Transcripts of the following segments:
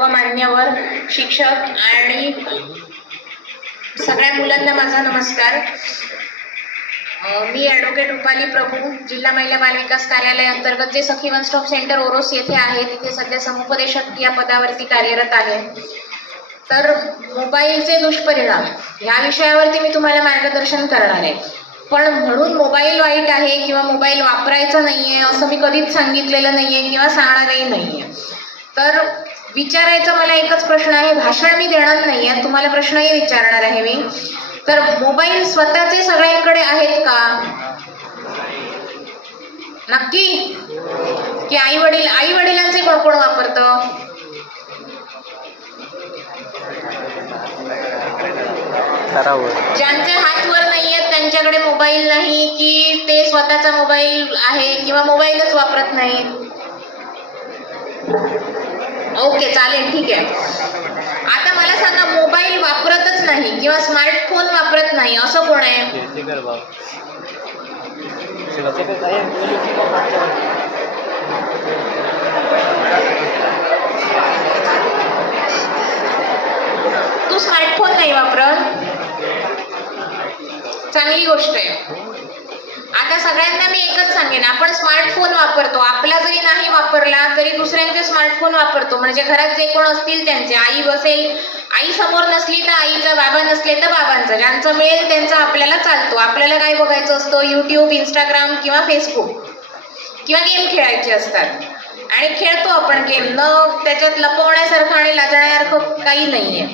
सर्व मान्यवर शिक्षक आणि सगळ्या मुलांना माझा नमस्कार. मी ॲडव्होकेट रुपाली प्रभू, जिल्हा महिला बालविकास कार्यालय अंतर्गत जे सखी वन स्टॉप सेंटर ओरोस येथे आहे तिथे सध्या समुपदेशक या पदावरती कार्यरत आहे. तर मोबाईलचे दुष्परिणाम या विषयावरती मी तुम्हाला मार्गदर्शन करणार आहे. पण म्हणून मोबाईल वाईट आहे किंवा मोबाईल वापरायचा नाहीये असं मी कधीच सांगितलेलं नाहीये किंवा सांगणारही नाहीये. तर विचारायचा मला एकच प्रश्न आहे, भाषण मी देणार नाहीये, तुम्हाला प्रश्नही विचारणार आहे मी. तर मोबाईल स्वतःचे सगळ्यांकडे आहेत का? नक्की? की आई वडिलांचे कोण कोण वापरतं? ज्यांचे हात वर नाहीयेत त्यांच्याकडे मोबाईल नाही की ते स्वतःचा मोबाईल आहे किंवा मोबाईलच वापरत नाहीत? ओके, चालेल, ठीक आहे. आता मला सांगा, मोबाईल वापरतच नाही किंवा स्मार्टफोन वापरत नाही असं कोण आहे? तू स्मार्टफोन नाही वापरत, चांगली गोष्ट आहे. आता सगळ्यांना मी एकच सांगेन, आपण स्मार्टफोन वापरतो, आपला जरी नाही वापरला तरी दुसऱ्यांचे स्मार्टफोन वापरतो. म्हणजे घरात जे कोण असतील त्यांचे, आई बसेल, आई समोर नसली तर आईचा, बाबा नसले तर बाबांचा, ज्यांचा मिळेल त्यांचा आपल्याला चालतो. आपल्याला काय बघायचं असतं? युट्यूब, इंस्टाग्राम किंवा फेसबुक, किंवा गेम खेळायचे असतात आणि खेळतो आपण गेम. त्याच्यात लपवण्यासारखं आणि लाजण्यासारखं काही नाहीये.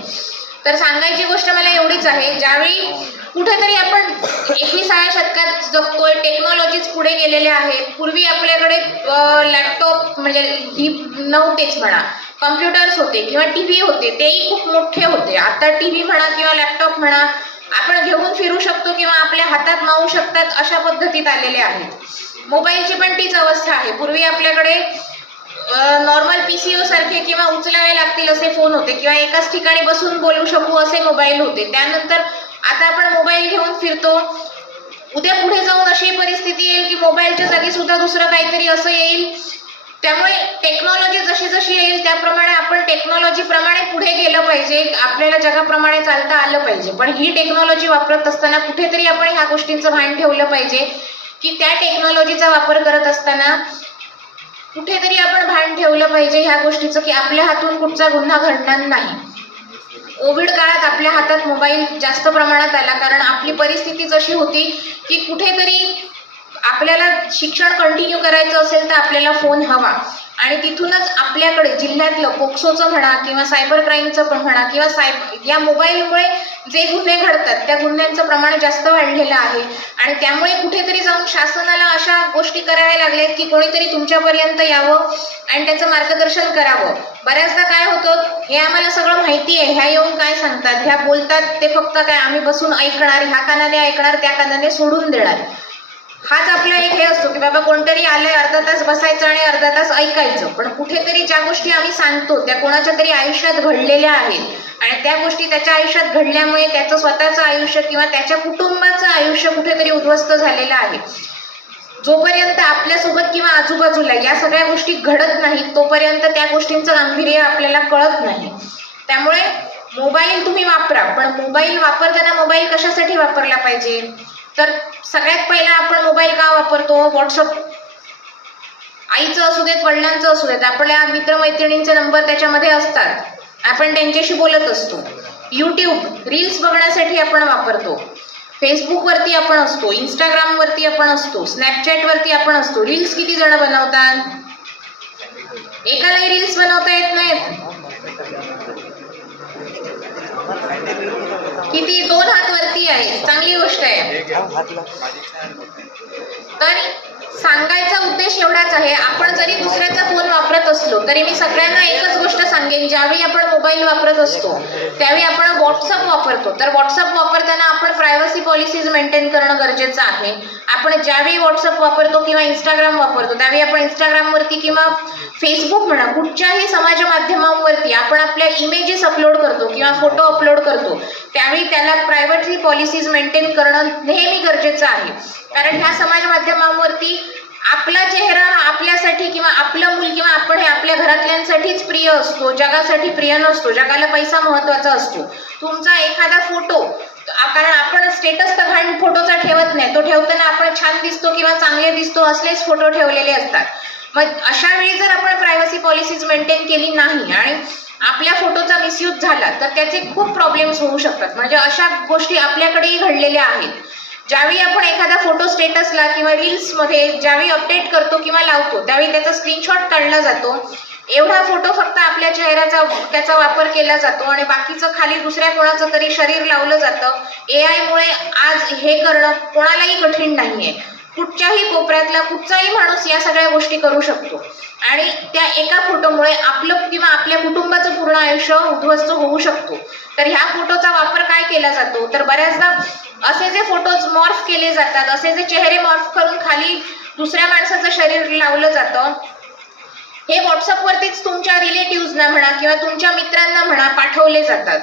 तर सांगायची गोष्ट मला एवढीच आहे, ज्यावेळी कुठेतरी आपण 21व्या शतकात जगतोय, टेक्नॉलॉजीज पुढे गेलेल्या आहेत. पूर्वी आपल्याकडे लॅपटॉप म्हणजे ही नव्हतेच म्हणा, कम्प्युटर्स होते किंवा टीव्ही होते, तेही खूप मोठे होते. आता टीव्ही म्हणा किंवा लॅपटॉप म्हणा आपण घेऊन फिरू शकतो किंवा आपल्या हातात मावू शकतात अशा पद्धतीत आलेले आहेत. मोबाईलची पण तीच अवस्था आहे. पूर्वी आपल्याकडे नॉर्मल पीसीओ सारखे किंवा उचलावे लागतील असे फोन होते किंवा एकाच ठिकाणी बसून बोलू शकू असे मोबाईल होते. त्यानंतर आता आपण मोबाईल घेऊन फिरतो. उद्या पुढे जाऊन अशी परिस्थिती येईल की मोबाईलच्या जागी सुद्धा दुसरं काहीतरी असं येईल. त्यामुळे टेक्नॉलॉजी जशी जशी येईल त्याप्रमाणे आपण टेक्नॉलॉजी प्रमाणे पुढे गेलं पाहिजे. आपल्याला जगाप्रमाणे चालता आलं पाहिजे. पण ही टेक्नॉलॉजी वापरत असताना कुठेतरी आपण ह्या गोष्टींचं भान ठेवलं पाहिजे की त्या टेक्नॉलॉजीचा वापर करत असताना कुठेतरी आपण भान ठेवलं पाहिजे ह्या गोष्टीचं की आपल्या हातून कुठचा गुन्हा घडणार नाही. कोविड काळात आपल्या हातात मोबाईल जास्त प्रमाणात आला कारण आपली परिस्थिती जशी होती की कुठेतरी आपल्याला शिक्षण कंटिन्यू करायचं असेल तर आपल्याला फोन हवा आणि तिथूनच आपल्याकडे जिल्ह्यातलं पोक्सोचं म्हणा किंवा सायबर क्राईमचं पण म्हणा किंवा या मोबाईलमुळे जे गुन्हे घडतात त्या गुन्ह्यांचं प्रमाण जास्त वाढलेलं आहे आणि त्यामुळे कुठेतरी जाऊन शासनाला अशा गोष्टी कराव्या लागल्यात की कोणीतरी तुमच्यापर्यंत यावं आणि त्याचं मार्गदर्शन करावं. बऱ्याचदा काय होतं, हे आम्हाला सगळं माहिती आहे, ह्या येऊन काय सांगतात, ह्या बोलतात ते फक्त काय आम्ही बसून ऐकणार, ह्या कानाने ऐकणार त्या कानाने सोडून देणार. हाच आपला एक हे असतो की बाबा कोणतरी आलंय, अर्धा तास बसायचं आणि अर्धा तास ऐकायचं. पण कुठेतरी ज्या गोष्टी आम्ही सांगतो त्या कोणाच्या तरी आयुष्यात घडलेल्या आहेत आणि त्या गोष्टी त्याच्या आयुष्यात घडल्यामुळे त्याचं स्वतःचं आयुष्य किंवा त्याच्या कुटुंबाचं आयुष्य कुठेतरी उद्ध्वस्त झालेलं आहे. जोपर्यंत आपल्यासोबत किंवा आजूबाजूला या सगळ्या गोष्टी घडत नाहीत तोपर्यंत त्या गोष्टींचं गांभीर्य आपल्याला कळत नाही. त्यामुळे मोबाईल तुम्ही वापरा, पण मोबाईल वापरताना मोबाईल कशासाठी वापरला पाहिजे? तर सगळ्यात पहिला आपण मोबाईल का वापरतो? व्हॉट्सअप, आईचं असू देत, वडिलांचं असू देत, आपल्या मित्रमैत्रिणींचे नंबर त्याच्यामध्ये असतात, आपण त्यांच्याशी बोलत असतो. युट्यूब, रील्स बघण्यासाठी आपण वापरतो. फेसबुक वरती आपण असतो, इंस्टाग्राम वरती आपण असतो, स्नॅपचॅट वरती आपण असतो. रील्स किती जण बनवतात? एकालाही रील्स बनवता येत नाहीत. किती? 2 हात वरती आहे, चांगली गोष्ट आहे. तर सांगायचा उद्देश एवढाच आहे, आपण जरी दुसऱ्याचा फोन वापरत असलो तरी मी सगळ्यांना एकच गोष्ट सांगेन, ज्यावेळी आपण मोबाईल वापरत असतो त्यावेळी आपण व्हॉट्सअप वापरतो तर व्हॉट्सअप वापरताना आपण प्रायव्हसी पॉलिसीज मेंटेन करणं गरजेचं आहे. आपण ज्यावेळी व्हॉट्सअप वापरतो किंवा इंस्टाग्राम वापरतो त्यावेळी आपण इंस्टाग्रामवरती किंवा फेसबुक म्हणा कुठच्याही समाज माध्यमांवरती आपण आपल्या इमेजेस अपलोड करतो किंवा फोटो अपलोड करतो त्यावेळी त्याला प्रायव्हसी पॉलिसीज मेंटेन करणं नेहमी गरजेचं आहे. कारण ह्या समाज माध्यमांवरती आपला चेहरा आपल्यासाठी किंवा आपलं मूल किंवा आपण हे आपल्या घरातल्यांसाठीच प्रिय असतो, जगासाठी प्रिय नसतो. जगाला पैसा महत्वाचा असतो. तुमचा एखादा फोटो, कारण आपण स्टेटस तर घाण फोटोचा ठेवत नाही, तो ठेवताना आपण छान दिसतो किंवा चांगले दिसतो असलेच फोटो ठेवलेले असतात. मग अशा वेळी जर आपण प्रायव्हसी पॉलिसीज मेंटेन केली नाही आणि आपल्या फोटोचा मिसयूज झाला तर त्याचे खूप प्रॉब्लेम्स होऊ शकतात. म्हणजे अशा गोष्टी आपल्याकडेही घडलेल्या आहेत. ज्यावेळी आपण एखादा फोटो स्टेटसला किंवा रील्स मध्ये ज्यावेळी अपडेट करतो किंवा लावतो त्यावेळी त्याचा स्क्रीनशॉट काढला जातो. एवढा फोटो फक्त आपल्या चेहऱ्याचा त्याचा वापर केला जातो आणि बाकीचं खाली दुसऱ्या कोणाचं तरी शरीर लावलं जातं. AI मुळे आज हे करणं कोणालाही कठीण नाहीये. कुठच्याही कोपऱ्यातला कुठचाही माणूस या सगळ्या गोष्टी करू शकतो आणि त्या एका फोटोमुळे आपलं किंवा आपल्या कुटुंबाचं पूर्ण आयुष्य उद्ध्वस्त होऊ शकतो. तर ह्या फोटोचा वापर काय केला जातो तर बऱ्याचदा असे जे फोटोज मॉर्फ केले जातात, असे जे चेहरे मॉर्फ करून खाली दुसऱ्या माणसाचं शरीर लावलं जातं, हे व्हॉट्सअपवरतीच तुमच्या रिलेटिव्हजना म्हणा किंवा तुमच्या मित्रांना म्हणा पाठवले जातात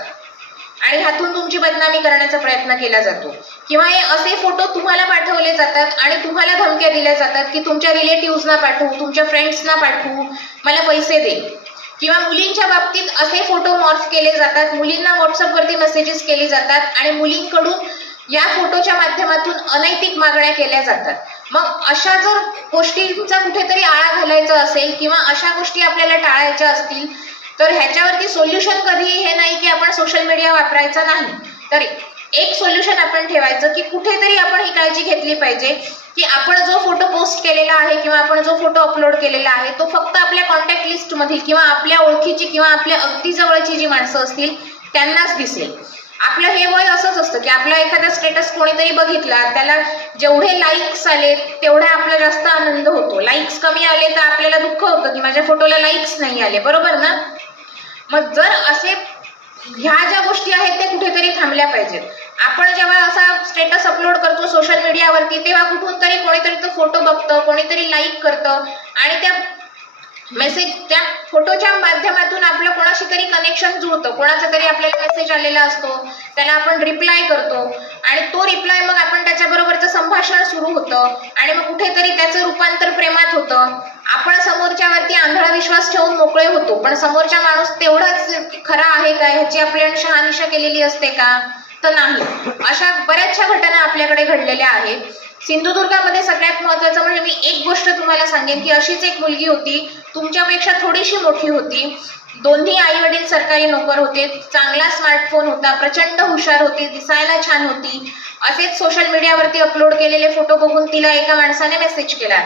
आणि ह्यातून तुमची बदनामी करण्याचा प्रयत्न केला जातो. किंवा हे असे फोटो तुम्हाला पाठवले जातात आणि तुम्हाला धमक्या दिल्या जातात की तुमच्या रिलेटिव्हजना पाठवू, तुमच्या फ्रेंड्सना पाठवू, मला पैसे दे. किंवा मुलींच्या बाबतीत असे फोटो मॉर्फ केले जातात, मुलींना व्हॉट्सअपवरती मेसेजेस केले जातात आणि मुलींकडून या फोटोच्या माध्यमातून अनैतिक मागण्या केल्या जातात. मग अशा जर गोष्टींचा कुठेतरी आळा घालायचा असेल किंवा अशा गोष्टी आपल्याला टाळायच्या असतील तर ह्याच्यावरती सोल्युशन कधीही हे नाही की आपण सोशल मीडिया वापरायचा नाही. तर एक सोल्युशन आपण ठेवायचं की कुठेतरी आपण ही काळजी घेतली पाहिजे की आपण जो फोटो पोस्ट केलेला आहे किंवा आपण जो फोटो अपलोड केलेला आहे तो फक्त आपल्या कॉन्टॅक्ट लिस्ट मधील किंवा आपल्या ओळखीची किंवा आपल्या अगदी जवळची जी माणसं असतील त्यांनाच दिसेल. आपलं हे वय असंच असतं की आपला एखादा स्टेटस कोणीतरी बघितला, त्याला जेवढे लाईक्स आले तेवढा आपला जास्त आनंद होतो. लाईक्स कमी आले तर आपल्याला दुःख होतं की माझ्या फोटोला लाईक्स नाही आले, बरोबर ना? मग जर असे ह्या ज्या गोष्टी आहेत ते कुठेतरी थांबल्या पाहिजेत. आपण जेव्हा असा स्टेटस अपलोड करतो सोशल मीडियावरती तेव्हा कुठून तरी कोणीतरी तो फोटो बघतं, कोणीतरी लाईक करतं आणि त्या त्या फोटोच्या माध्यमातून आपलं कोणाशी तरी कनेक्शन जुळतं. कोणाचा तरी आपल्याला मेसेज आलेला असतो, त्याला आपण रिप्लाय करतो आणि तो रिप्लाय मग आपण त्याच्याबरोबरचं संभाषण सुरू होतं आणि मग कुठेतरी त्याचं रूपांतर प्रेमात होतं. आपण समोरच्यावरती आंधळा विश्वास ठेवून मोकळे होतो, पण समोरचा माणूस तेवढाच खरा आहे का ह्याची आपल्याला शहानिशा केलेली असते का? तर नाही. अशा बऱ्याचशा घटना आपल्याकडे घडलेल्या आहेत. सिंधुदुर्गामध्ये सगळ्यात महत्वाचं म्हणजे मी एक गोष्ट तुम्हाला सांगेन की अशीच एक मुलगी होती, तुमच्यापेक्षा थोडीशी मोठी होती, दोन्ही आई वडील सरकारी नोकर होते, चांगला स्मार्टफोन होता, प्रचंड हुशार होती, दिसायला छान होती. असेच सोशल मीडियावरती अपलोड केलेले फोटो बघून तिला एका माणसाने मेसेज केला.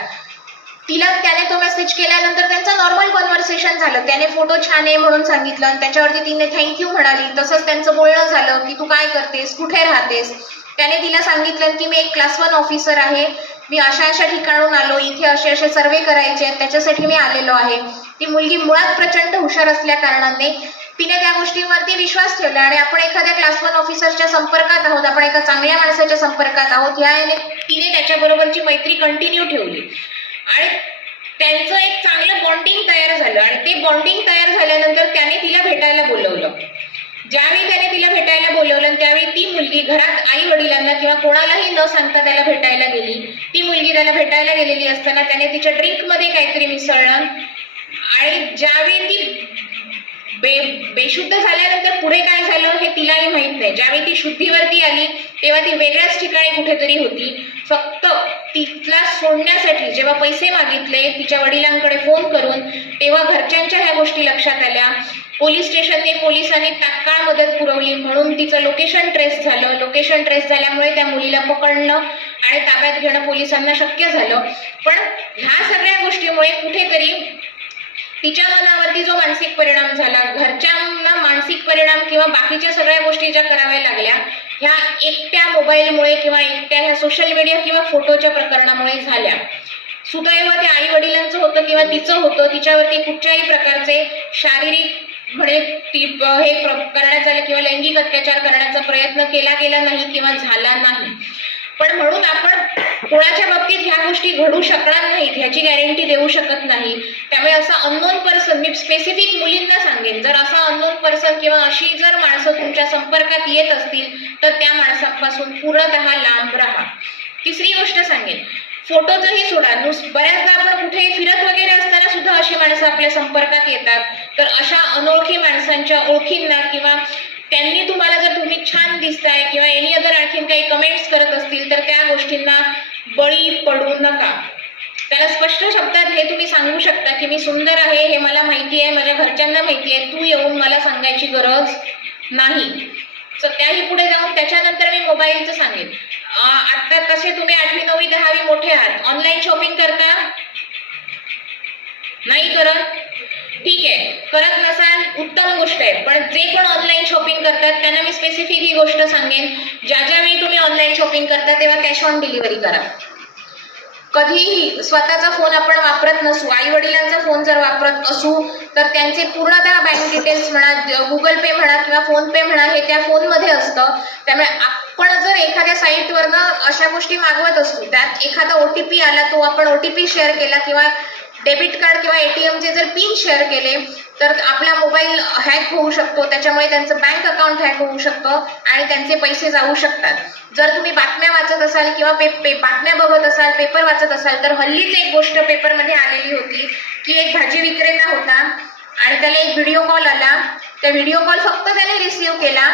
त्याने तो मेसेज केल्यानंतर त्यांचं नॉर्मल कॉन्व्हर्सेशन झालं. त्याने फोटो छान आहे म्हणून सांगितलं आणि त्याच्यावरती तिने थँक्यू म्हणाली. तसंच त्यांचं बोलणं झालं की तू काय करतेस, कुठे राहतेस. त्याने तिला सांगितलं की मी एक क्लास 1 ऑफिसर आहे, मी अशा ठिकाणून आलो, इथे असे सर्वे करायचे आहेत त्याच्यासाठी मी आलेलो आहे. ती मुलगी मुळात प्रचंड हुशार असल्या कारणाने तिने त्या गोष्टींवरती विश्वास ठेवला आणि आपण एखाद्या क्लास 1 ऑफिसरच्या संपर्कात आहोत, आपण एका चांगल्या माणसाच्या संपर्कात आहोत, तिने त्याच्याबरोबरची मैत्री कंटिन्यू ठेवली आणि त्यांचं एक चांगलं बॉन्डिंग तयार झालं आणि ते बॉन्डिंग तयार झाल्यानंतर त्याने तिला भेटायला बोलवलं. ज्यावेळी त्याने तिला भेटायला बोलवलं त्यावेळी ती मुलगी घरात आई वडिलांना किंवा कोणालाही न सांगता त्याला भेटायला गेली. ती मुलगी त्याला भेटायला गेलेली असताना त्याने तिच्या ड्रिंक मध्ये काहीतरी मिसळलं आणि ज्यावेळी ती बेशुद्ध झाल्यानंतर पुढे काय झालं हे तिलाही माहित नाही. ज्यावेळी ती शुद्धीवरती आली तेव्हा ती वेगळ्याच ठिकाणी कुठेतरी होती. फक्त तिला सोडण्यासाठी जेव्हा पैसे मागितले तिच्या वडिलांकडे फोन करून तेव्हा घरच्यांच्या ह्या गोष्टी लक्षात आल्या. पोलिसांनी तात्काळ मदत पुरवली म्हणून तिचं लोकेशन ट्रेस झालं. लोकेशन ट्रेस झाल्यामुळे त्या मुलीला पकडणं आणि ताब्यात घेणं पोलिसांना शक्य झालं. पण ह्या सगळ्या गोष्टीमुळे कुठेतरी तिच्या मनावरती जो मानसिक परिणाम झाला, घरच्यांना मानसिक परिणाम किंवा बाकीच्या सगळ्या गोष्टी ज्या कराव्या लागल्या ह्या एकट्या मोबाईलमुळे किंवा एकट्या ह्या सोशल मीडिया किंवा फोटोच्या प्रकरणामुळे झाल्या. सुदैव त्या आई वडिलांचं होतं किंवा तिचं होतं, तिच्यावरती कुठच्याही प्रकारचे शारीरिक म्हणजे हे करण्याचा किंवा लैंगिक अत्याचार करण्याचा प्रयत्न केला गेला नाही किंवा झाला नाही. पण म्हणून आपण कोणाच्या बाबतीत ह्या गोष्टी घडू शकणार नाहीत ह्याची गॅरंटी देऊ शकत नाही. त्यामुळे असा अननोन पर्सन, मी स्पेसिफिक मुलींना सांगेन, जर असा अननोन पर्सन किंवा अशी जर माणसं तुमच्या संपर्कात येत असतील तर त्या माणसापासून पूर्णतः लांब राहा. तिसरी गोष्ट सांगेन, फोटोचंही सोडा, बऱ्याचदा आपण कुठे फिरत वगैरे असताना सुद्धा अशी माणसं आपल्या संपर्कात येतात. तर अशा अनोळखी माणसांच्या ओळखींना किंवा त्यांनी तुम्हाला जर तुम्ही छान दिसताय किंवा एनी अदर आणखीन काही कमेंट्स करत असतील तर त्या गोष्टींना बळी पडू नका. त्याला स्पष्ट शब्दात हे तुम्ही सांगू शकता की मी सुंदर आहे हे मला माहिती आहे, माझ्या घरच्यांना माहिती आहे, तू येऊन मला सांगायची गरज नाही. तर त्याही पुढे जाऊन त्याच्यानंतर मी मोबाईलचं सांगेन. आता कसे तुम्ही 8वी 9वी 10वी मोठे आहात, ऑनलाईन शॉपिंग करता नाही करत? ठीक आहे, करत नसाल उत्तम गोष्ट आहे. पण जे पण ऑनलाईन शॉपिंग करतात त्यांना मी स्पेसिफिक ही गोष्ट सांगेन, ज्यावेळी तुम्ही ऑनलाईन शॉपिंग करता तेव्हा कॅश ऑन डिलिव्हरी करा. कधीही स्वतःचा फोन आपण वापरत नसू, आई वडिलांचा फोन जर वापरत असू तर त्यांचे पूर्णतः बँक डिटेल्स म्हणा, गुगल पे म्हणा किंवा फोन पे म्हणा हे त्या फोनमध्ये असतं. त्यामुळे आपण जर एखाद्या साईटवरनं अशा गोष्टी मागवत असू, त्यात एखादा OTP आला, तो आपण OTP शेअर केला किंवा डेबिट कार्ड किंवा ATMचे जर पिन शेअर केले तर आपला मोबाईल हॅक होऊ शकतो. त्याच्यामुळे त्यांचं बँक अकाउंट हॅक होऊ शकतं आणि त्यांचे पैसे जाऊ शकतात. जर तुम्ही बातम्या वाचत असाल किंवा बातम्या बघत असाल, पेपर वाचत असाल तर हल्लीच एक गोष्ट पेपरमध्ये आलेली होती की एक भाजी विक्रेता होता आणि त्याला एक व्हिडिओ कॉल आला. त्या व्हिडिओ कॉल फक्त त्याने रिसीव्ह केला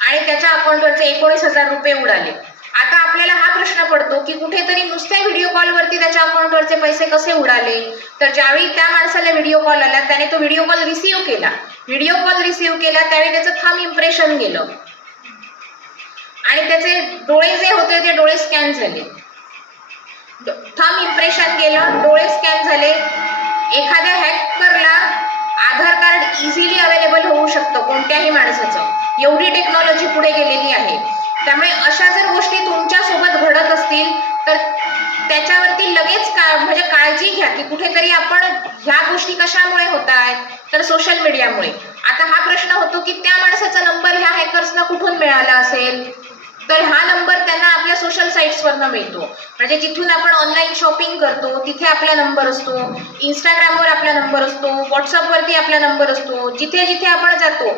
आणि त्याच्या अकाउंटवरचे 19,000 रुपये उडाले. आता आपल्याला हा प्रश्न पडतो की कुठेतरी नुसत्या व्हिडिओ कॉलवरती त्याच्या अकाउंटवरचे पैसे कसे उडाले? तर ज्यावेळी त्या माणसाला व्हिडिओ कॉल आला त्याने तो व्हिडिओ कॉल रिसीव्ह केला. व्हिडिओ कॉल रिसीव्ह केला त्यावेळी त्याचं थंब इम्प्रेशन गेलं आणि त्याचे डोळे जे होते ते डोळे स्कॅन झाले. थंब इम्प्रेशन गेलं, डोळे स्कॅन झाले. एखाद्या हॅकरला आधार कार्ड इझिली अवेलेबल होऊ शकतं कोणत्याही माणसाचं, एवढी टेक्नॉलॉजी पुढे गेलेली आहे. त्यामुळे अशा जर गोष्टी तुमच्या सोबत घडत असतील तर त्याच्यावरती लगेच म्हणजे काळजी घ्या की कुठेतरी आपण ह्या गोष्टी कशामुळे होत आहेत, तर सोशल मीडियामुळे. आता हा प्रश्न होतो की त्या माणसाचा नंबर ह्या हॅकर्सना कुठून मिळाला असेल? तर हा नंबर त्यांना आपल्या सोशल साईट्सवरनं मिळतो. म्हणजे जिथून आपण ऑनलाईन शॉपिंग करतो तिथे आपला नंबर असतो, इंस्टाग्रामवर आपला नंबर असतो, व्हॉट्सअपवरती आपला नंबर असतो. जिथे जिथे आपण जातो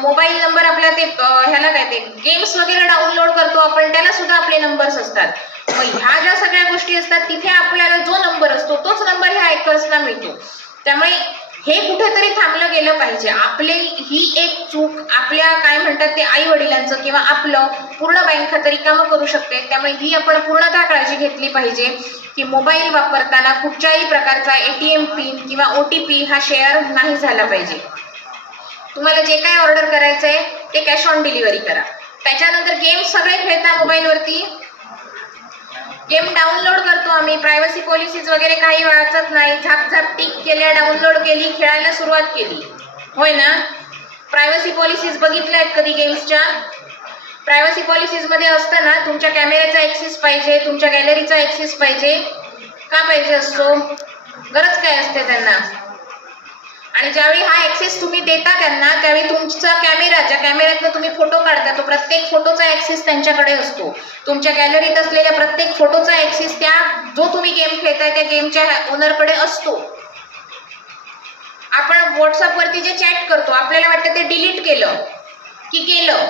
मोबाईल नंबर आपला ते ह्याला काय ते गेम्स वगैरे डाउनलोड करतो आपण, त्याला सुद्धा आपले नंबर्स असतात. मग ह्या ज्या सगळ्या गोष्टी असतात तिथे आपल्याला जो नंबर असतो तोच नंबर ह्या हॅकर्सना मिळतो. त्यामुळे हे कुठेतरी थांबलं गेलं पाहिजे. आपली ही एक चूक आपल्या काय म्हणतात ते आई वडिलांचं किंवा आपलं पूर्ण बँक खातं रिकामं करू शकते. त्यामुळे ही आपण पूर्णतः काळजी घेतली पाहिजे की मोबाईल वापरताना कुठच्याही प्रकारचा ATM पिन किंवा OTP हा शेअर नाही झाला पाहिजे. तुम्हाला जे काय ऑर्डर करायचंय ते कॅश ऑन डिलिव्हरी करा. त्याच्यानंतर गेम सगळे खेळता मोबाईलवरती, गेम डाउनलोड करतो आम्ही, प्रायव्हसी पॉलिसीज वगैरे काही वाचत नाही, झाप टिक केल्या, डाउनलोड केली, खेळायला सुरुवात केली, होय ना? प्रायव्हसी पॉलिसीज बघितल्या आहेत कधी गेम्सच्या? प्रायव्हसी पॉलिसीज मध्ये असतं ना तुमच्या कॅमेऱ्याचा ऍक्सेस पाहिजे, तुमच्या गॅलरीचा ऍक्सेस पाहिजे. का पाहिजे असतो? गरज काय असते त्यांना? आणि ज्यावेळी हा ऍक्सेस तुम्ही देता त्यांना त्यावेळी तुमचा कॅमेरा, ज्या कॅमेऱ्यातनं तुम्ही फोटो काढता तो प्रत्येक फोटोचा ऍक्सेस त्यांच्याकडे असतो. तुमच्या गॅलरीत असलेल्या प्रत्येक फोटोचा ऍक्सेस त्या जो तुम्ही गेम खेळताय त्या गेमच्या ओनरकडे असतो. आपण व्हॉट्सअपवरती जे चॅट करतो आपल्याला वाटतं ते डिलीट केलं की केलं,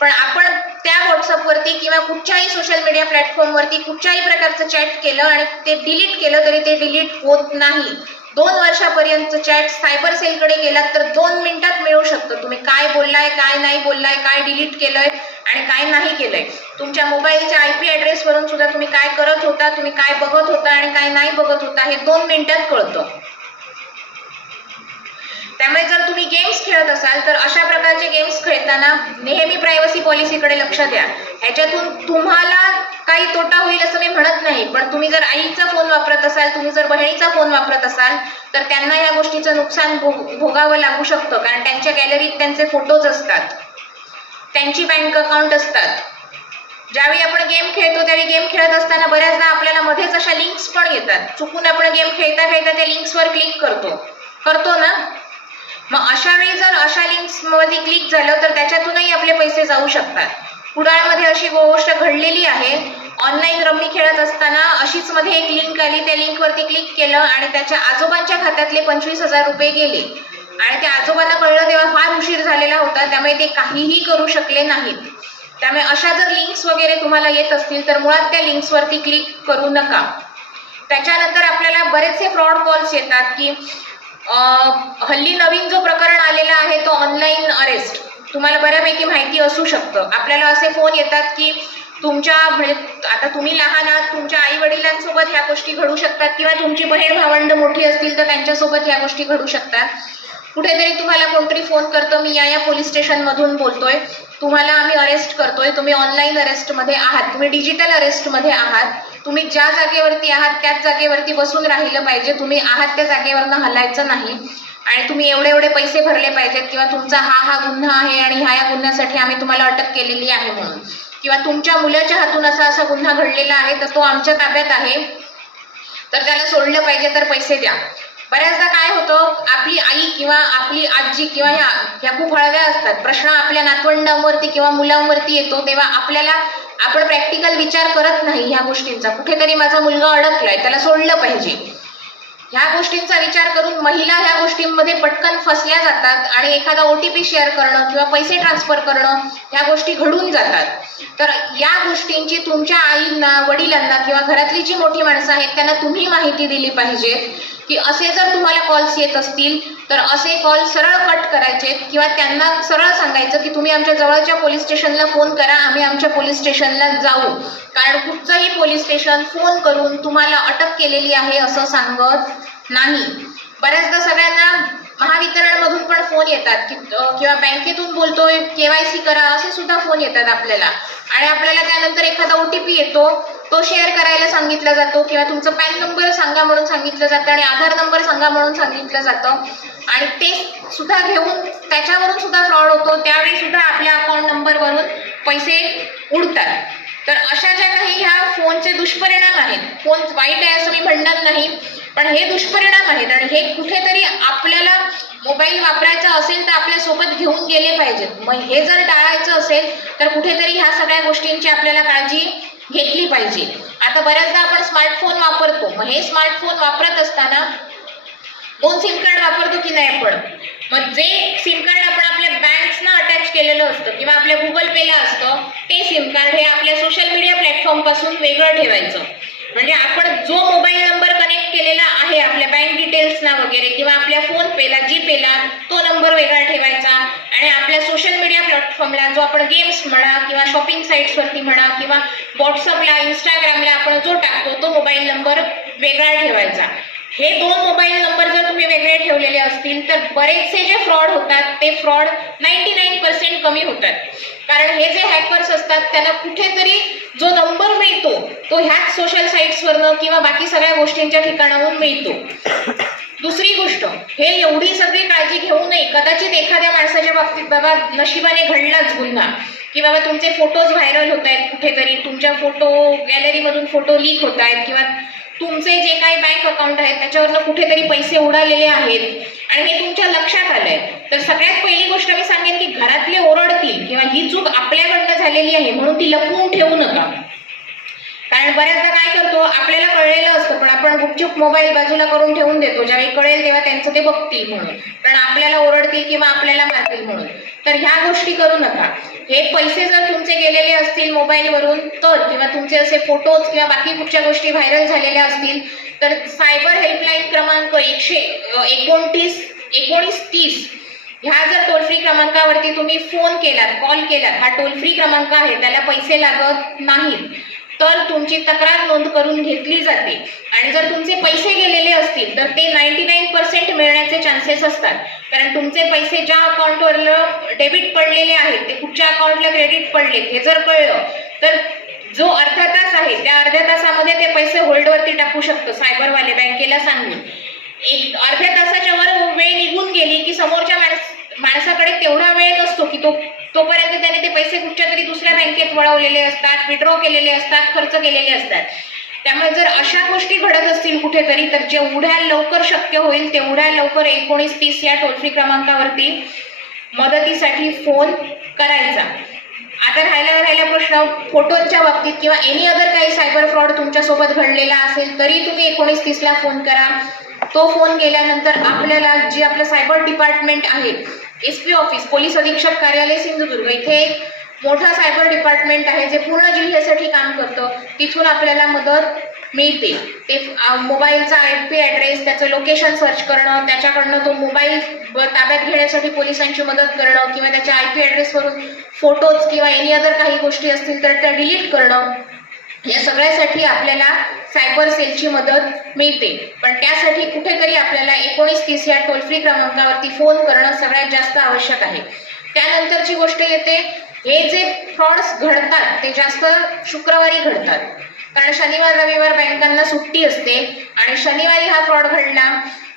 पण आपण त्या व्हॉट्सअपवरती किंवा कुठच्याही सोशल मीडिया प्लॅटफॉर्मवरती कुठच्याही प्रकारचं चॅट केलं आणि ते डिलीट केलं तरी ते डिलीट होत नाही. 2 वर्षापर्यंत चॅट सायबर सेलकडे गेलात तर 2 मिनिटात मिळू शकतं. तुम्ही काय बोललाय, काय नाही बोललाय, काय डिलीट केलंय आणि काय नाही केलंय. तुमच्या मोबाईलच्या IP ऍड्रेस वरून सुद्धा तुम्ही काय करत होता, तुम्ही काय बघत होता आणि काय नाही बघत होता हे 2 मिनिटात कळतं. त्यामुळे जर तुम्ही गेम्स खेळत असाल तर अशा प्रकारचे गेम्स खेळताना नेहमी प्रायव्हसी पॉलिसीकडे लक्ष द्या. ह्याच्यातून तुम्हाला काही तोटा होईल असं मी म्हणत नाही, पण तुम्ही जर आईचा फोन वापरत असाल, तुम्ही जर बहिणीचा फोन वापरत असाल तर त्यांना या गोष्टीचं नुकसान भोगावं लागू शकतं. कारण त्यांच्या गॅलरीत त्यांचे फोटोज असतात, त्यांची बँक अकाउंट असतात. ज्यावेळी आपण गेम खेळतो त्यावेळी गेम खेळत असताना बऱ्याचदा आपल्याला मध्येच अशा लिंक्स पण येतात. चुकून आपण गेम खेळता खेळता त्या लिंक्सवर क्लिक करतो ना. मग अशा वेळी जर अशा लिंक्स मध्ये क्लिक झालं तर त्याच्यातूनही आपले पैसे जाऊ शकतात. कुडाळमध्ये अशी गोष्ट घडलेली आहे. ऑनलाईन रम्मी खेळत असताना अशीच मध्ये एक लिंक आली, त्या लिंकवरती क्लिक केलं आणि त्याच्या आजोबांच्या खात्यातले 25,000 रुपये गेले आणि त्या आजोबांना कळलं तेव्हा फार उशीर झालेला होता. त्यामुळे ते काहीही करू शकले नाहीत. त्यामुळे अशा जर लिंक्स वगैरे तुम्हाला येत असतील तर मुळात त्या लिंक्सवरती क्लिक करू नका. त्याच्यानंतर आपल्याला बरेचसे फ्रॉड कॉल्स येतात की हल्ली नवीन जो प्रकरण आलेला आहे तो ऑनलाईन अरेस्ट. तुम्हाला बऱ्यापैकी माहिती असू शकतं. आपल्याला असे फोन येतात की तुमच्या म्हणजे आता तुम्ही लहान आहात, तुमच्या आई वडिलांसोबत ह्या गोष्टी घडू शकतात किंवा तुमची बहीण भावंड मोठी असतील तर त्यांच्यासोबत ह्या गोष्टी घडू शकतात. कुठेतरी तुम्हाला कोणतरी फोन करतो, मी या पोलीस स्टेशन मधून बोलतोय, तुम्हाला आम्ही अरेस्ट करतोय, तुम्ही ऑनलाईन अरेस्ट मध्ये आहात, तुम्ही डिजिटल अरेस्ट मध्ये आहात, तुम्ही ज्या जागेवरती आहात त्याच जागेवरती बसून राहिलं पाहिजे, तुम्ही आहात त्या जागेवरनं हलायचं नाही आणि तुम्ही एवढे एवढे पैसे भरले पाहिजेत किंवा तुमचा हा गुन्हा आहे आणि ह्या गुन्ह्यासाठी आम्ही तुम्हाला अटक केलेली आहे म्हणून, किंवा तुमच्या मुलाच्या हातून असा गुन्हा घडलेला आहे तर तो आमच्या ताब्यात आहे तर त्याला सोडलं पाहिजे तर पैसे द्या. बऱ्याचदा काय होतं, आपली आई किंवा आपली आजी किंवा ह्या खूप हळव्या असतात. प्रश्न आपल्या नातवंडांवरती किंवा मुलांवरती येतो तेव्हा आपण प्रॅक्टिकल विचार करत नाही ह्या गोष्टींचा. कुठेतरी माझा मुलगा अडकलाय, त्याला सोडलं पाहिजे, ह्या गोष्टींचा विचार करून महिला ह्या गोष्टींमध्ये पटकन फसल्या जातात आणि एखादा OTP शेअर करणं किंवा पैसे ट्रान्सफर करणं ह्या गोष्टी घडून जातात. तर या गोष्टींची तुमच्या आईंना, वडिलांना किंवा घरातली जी मोठी माणसं आहेत त्यांना तुम्ही माहिती दिली पाहिजे की असे जर तुम्हाला कॉल्स येत असतील तर असे कॉल सरळ कट करायचे किंवा त्यांना सरळ सांगायचं की तुम्ही आमच्या जवळच्या पोलीस स्टेशनला फोन करा, आम्ही आमच्या पोलीस स्टेशनला जाऊ. कारण कुठचंही पोलीस स्टेशन फोन करून तुम्हाला अटक केलेली आहे असं सांगत नाही. बऱ्याचदा सगळ्यांना महावितरण मधून पण फोन येतात की किंवा बँकेतून बोलतोय KYC करा असे सुद्धा फोन येतात आपल्याला आणि आपल्याला त्यानंतर एखादा OTP येतो, तो शेअर करायला सांगितला जातो किंवा तुमचं पॅन नंबर सांगा म्हणून सांगितलं जातं आणि आधार नंबर सांगा म्हणून सांगितलं जातं आणि ते सुद्धा घेऊन त्याच्यावरून सुद्धा फ्रॉड होतो. त्यावेळी सुद्धा आपल्या अकाउंट नंबरवरून पैसे उडतात. तर अशा ज्या काही ह्या फोनचे दुष्परिणाम आहेत, फोन वाईट आहे असं मी म्हणणार नाही, पण हे दुष्परिणाम आहेत आणि हे कुठेतरी आपल्याला मोबाईल वापरायचा असेल तर आपल्या सोबत घेऊन गेले पाहिजेत. मग हे जर टाळायचं असेल तर कुठेतरी ह्या सगळ्या गोष्टींची आपल्याला काळजी घेतली पाहिजे. आता बऱ्याचदा आपण स्मार्टफोन वापरतो, मग हे स्मार्टफोन वापरत असताना 2 सिम कार्ड वापरतो की नाही आपण, मग जे सिम कार्ड आपण आपल्या बँक्सना अटॅच केलेलं असतं किंवा आपल्या गुगल पेला असतं ते सिम कार्ड हे आपल्या सोशल मीडिया प्लॅटफॉर्म पासून वेगळं ठेवायचं. म्हणजे आपण जो मोबाईल नंबर कनेक्ट केलेला आहे आपल्या बँक डिटेल्सना वगैरे किंवा आपल्या फोन पेला, जीपेला तो नंबर वेगळा ठेवायचा आणि आपल्या सोशल मीडिया प्लॅटफॉर्मला जो आपण गेम्स म्हणा किंवा शॉपिंग साईट्सवरती म्हणा किंवा व्हॉट्सअपला, इंस्टाग्रामला आपण जो टाकतो तो मोबाईल नंबर वेगळा ठेवायचा. हे 2 मोबाईल नंबर जर तुम्ही वेगळे ठेवलेले असतील तर बरेचसे जे फ्रॉड होतात ते फ्रॉड 99% कमी होतात. कारण हे जे हॅकर्स असतात त्यांना कुठेतरी जो नंबर मिळतो तो ह्याच सोशल साईट्सवरनं किंवा बाकी सगळ्या गोष्टींच्या ठिकाणाहून मिळतो. दुसरी गोष्ट, हे एवढी सगळी काळजी घेऊ नये. कदाचित एखाद्या माणसाच्या बाबतीत बाबा नशिबाने घडलाच गुन्हा की बाबा तुमचे फोटोज व्हायरल होत आहेत, कुठेतरी तुमच्या फोटो गॅलरीमधून फोटो लीक होत आहेत किंवा तुमचे जे काही बँक अकाउंट आहेत त्याच्यावरनं कुठेतरी पैसे उडालेले आहेत आणि हे तुमच्या लक्षात आलंय, तर सगळ्यात पहिली गोष्ट मी सांगेन की घरातले ओरडतील किंवा ही चूक आपल्याकडनं झालेली आहे म्हणून ती लपवून ठेवू नका. कारण बऱ्याचदा काय करतो, आपल्याला कळलेलं असतं पण आपण गुपचूप मोबाईल बाजूला करून ठेवून देतो, ज्यावेळी कळेल तेव्हा त्यांचं ते बघतील म्हणून, कारण आपल्याला ओरडतील किंवा आपल्याला मारतील म्हणून. तर ह्या गोष्टी करू नका. हे पैसे जर तुमचे गेलेले असतील मोबाईलवरून तर किंवा तुमचे असे फोटोज किंवा बाकी कुठच्या गोष्टी व्हायरल झालेल्या असतील तर सायबर हेल्पलाईन क्रमांक 129-1930 ह्या जर टोल फ्री क्रमांकावरती तुम्ही फोन केलात, कॉल केलात, हा टोल फ्री क्रमांक आहे, त्याला पैसे लागत नाहीत, तर तुमची तक्रार नोंद करून घेतली जाते आणि जर तुमचे पैसे गेलेले असतील तर ते 99% मिळण्याचे चान्सेस असतात. कारण तुमचे पैसे ज्या अकाउंटवर डेबिट पडलेले आहेत ते कुठच्या अकाउंटला क्रेडिट पडले हे जर कळलं तर जो अर्धा तास आहे त्या अर्ध्या तासामध्ये ते पैसे होल्डवरती टाकू शकतं सायबरवाले बँकेला सांगून. एक अर्ध्या तासाच्या वर वेळ निघून गेली की समोरच्या माणसाकडे तेवढा वेळ नसतो की तोपर्यंत त्याने ते पैसे कुठच्या तरी दुसऱ्या बँकेत वळवलेले असतात, विड्रॉ केलेले असतात, खर्च केलेले असतात. त्यामुळे जर अशा गोष्टी घडत असतील कुठेतरी तर जेवढ्या लवकर शक्य होईल तेवढ्या लवकर 1930 या टोल फ्री क्रमांकावरती मदतीसाठी फोन करायचा. आता राहिला प्रश्न फोटोच्या बाबतीत किंवा एनी अदर काही सायबर फ्रॉड तुमच्या सोबत घडलेला असेल तरी तुम्ही 1930 ला फोन करा. तो फोन केल्यानंतर आपल्याला जे आपलं सायबर डिपार्टमेंट आहे SP ऑफिस, पोलीस अधीक्षक कार्यालय सिंधुदुर्ग, इथे मोठं सायबर डिपार्टमेंट आहे जे पूर्ण जिल्ह्यासाठी काम करतं, तिथून आपल्याला मदत मिळते. ते मोबाईलचा IP ॲड्रेस, त्याचं लोकेशन सर्च करणं, त्याच्याकडनं तो मोबाईल ताब्यात घेण्यासाठी पोलिसांची मदत करणं किंवा त्याच्या IP ॲड्रेसवरून फोटोज किंवा एनी अदर काही गोष्टी असतील तर त्या डिलीट करणं, या सगळ्यासाठी आपल्याला सायबर सेलची मदत मिळते. पण त्यासाठी कुठेतरी आपल्याला 1930 या टोल फ्री क्रमांकावरती फोन करणं सगळ्यात जास्त आवश्यक आहे. त्यानंतरची गोष्ट येते, हे जे फ्रॉड्स घडतात ते जास्त शुक्रवारी घडतात, कारण शनिवार रविवार बँकांना सुट्टी असते आणि शनिवारी हा फ्रॉड घडला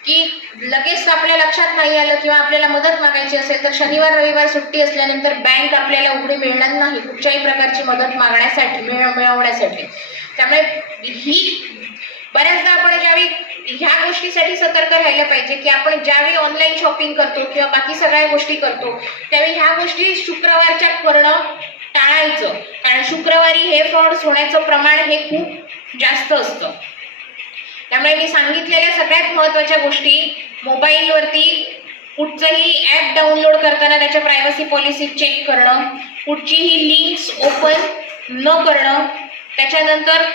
की लगेच आपल्या लक्षात नाही आलं किंवा आपल्याला मदत मागायची असेल तर शनिवार रविवार सुट्टी असल्यानंतर बँक आपल्याला उघडी मिळणार नाही कुठच्याही प्रकारची मदत मागण्यासाठी मिळवण्यासाठी. त्यामुळे ही बऱ्याचदा आपण ज्यावेळी ह्या गोष्टीसाठी सतर्क राहिलं पाहिजे की आपण ज्यावेळी ऑनलाईन शॉपिंग करतो किंवा बाकी सगळ्या गोष्टी करतो त्यावेळी ह्या गोष्टी शुक्रवारच्या करणं टाळायचं, कारण शुक्रवारी हे फ्रॉड्स होण्याचं प्रमाण हे खूप जास्त असतं. त्यामुळे मी सांगितलेल्या सगळ्यात महत्त्वाच्या गोष्टी, मोबाईलवरती कुठचंही ॲप डाउनलोड करताना त्याच्या प्रायव्हसी पॉलिसी चेक करणं, कुठचीही लिंक्स ओपन न करणं, त्याच्यानंतर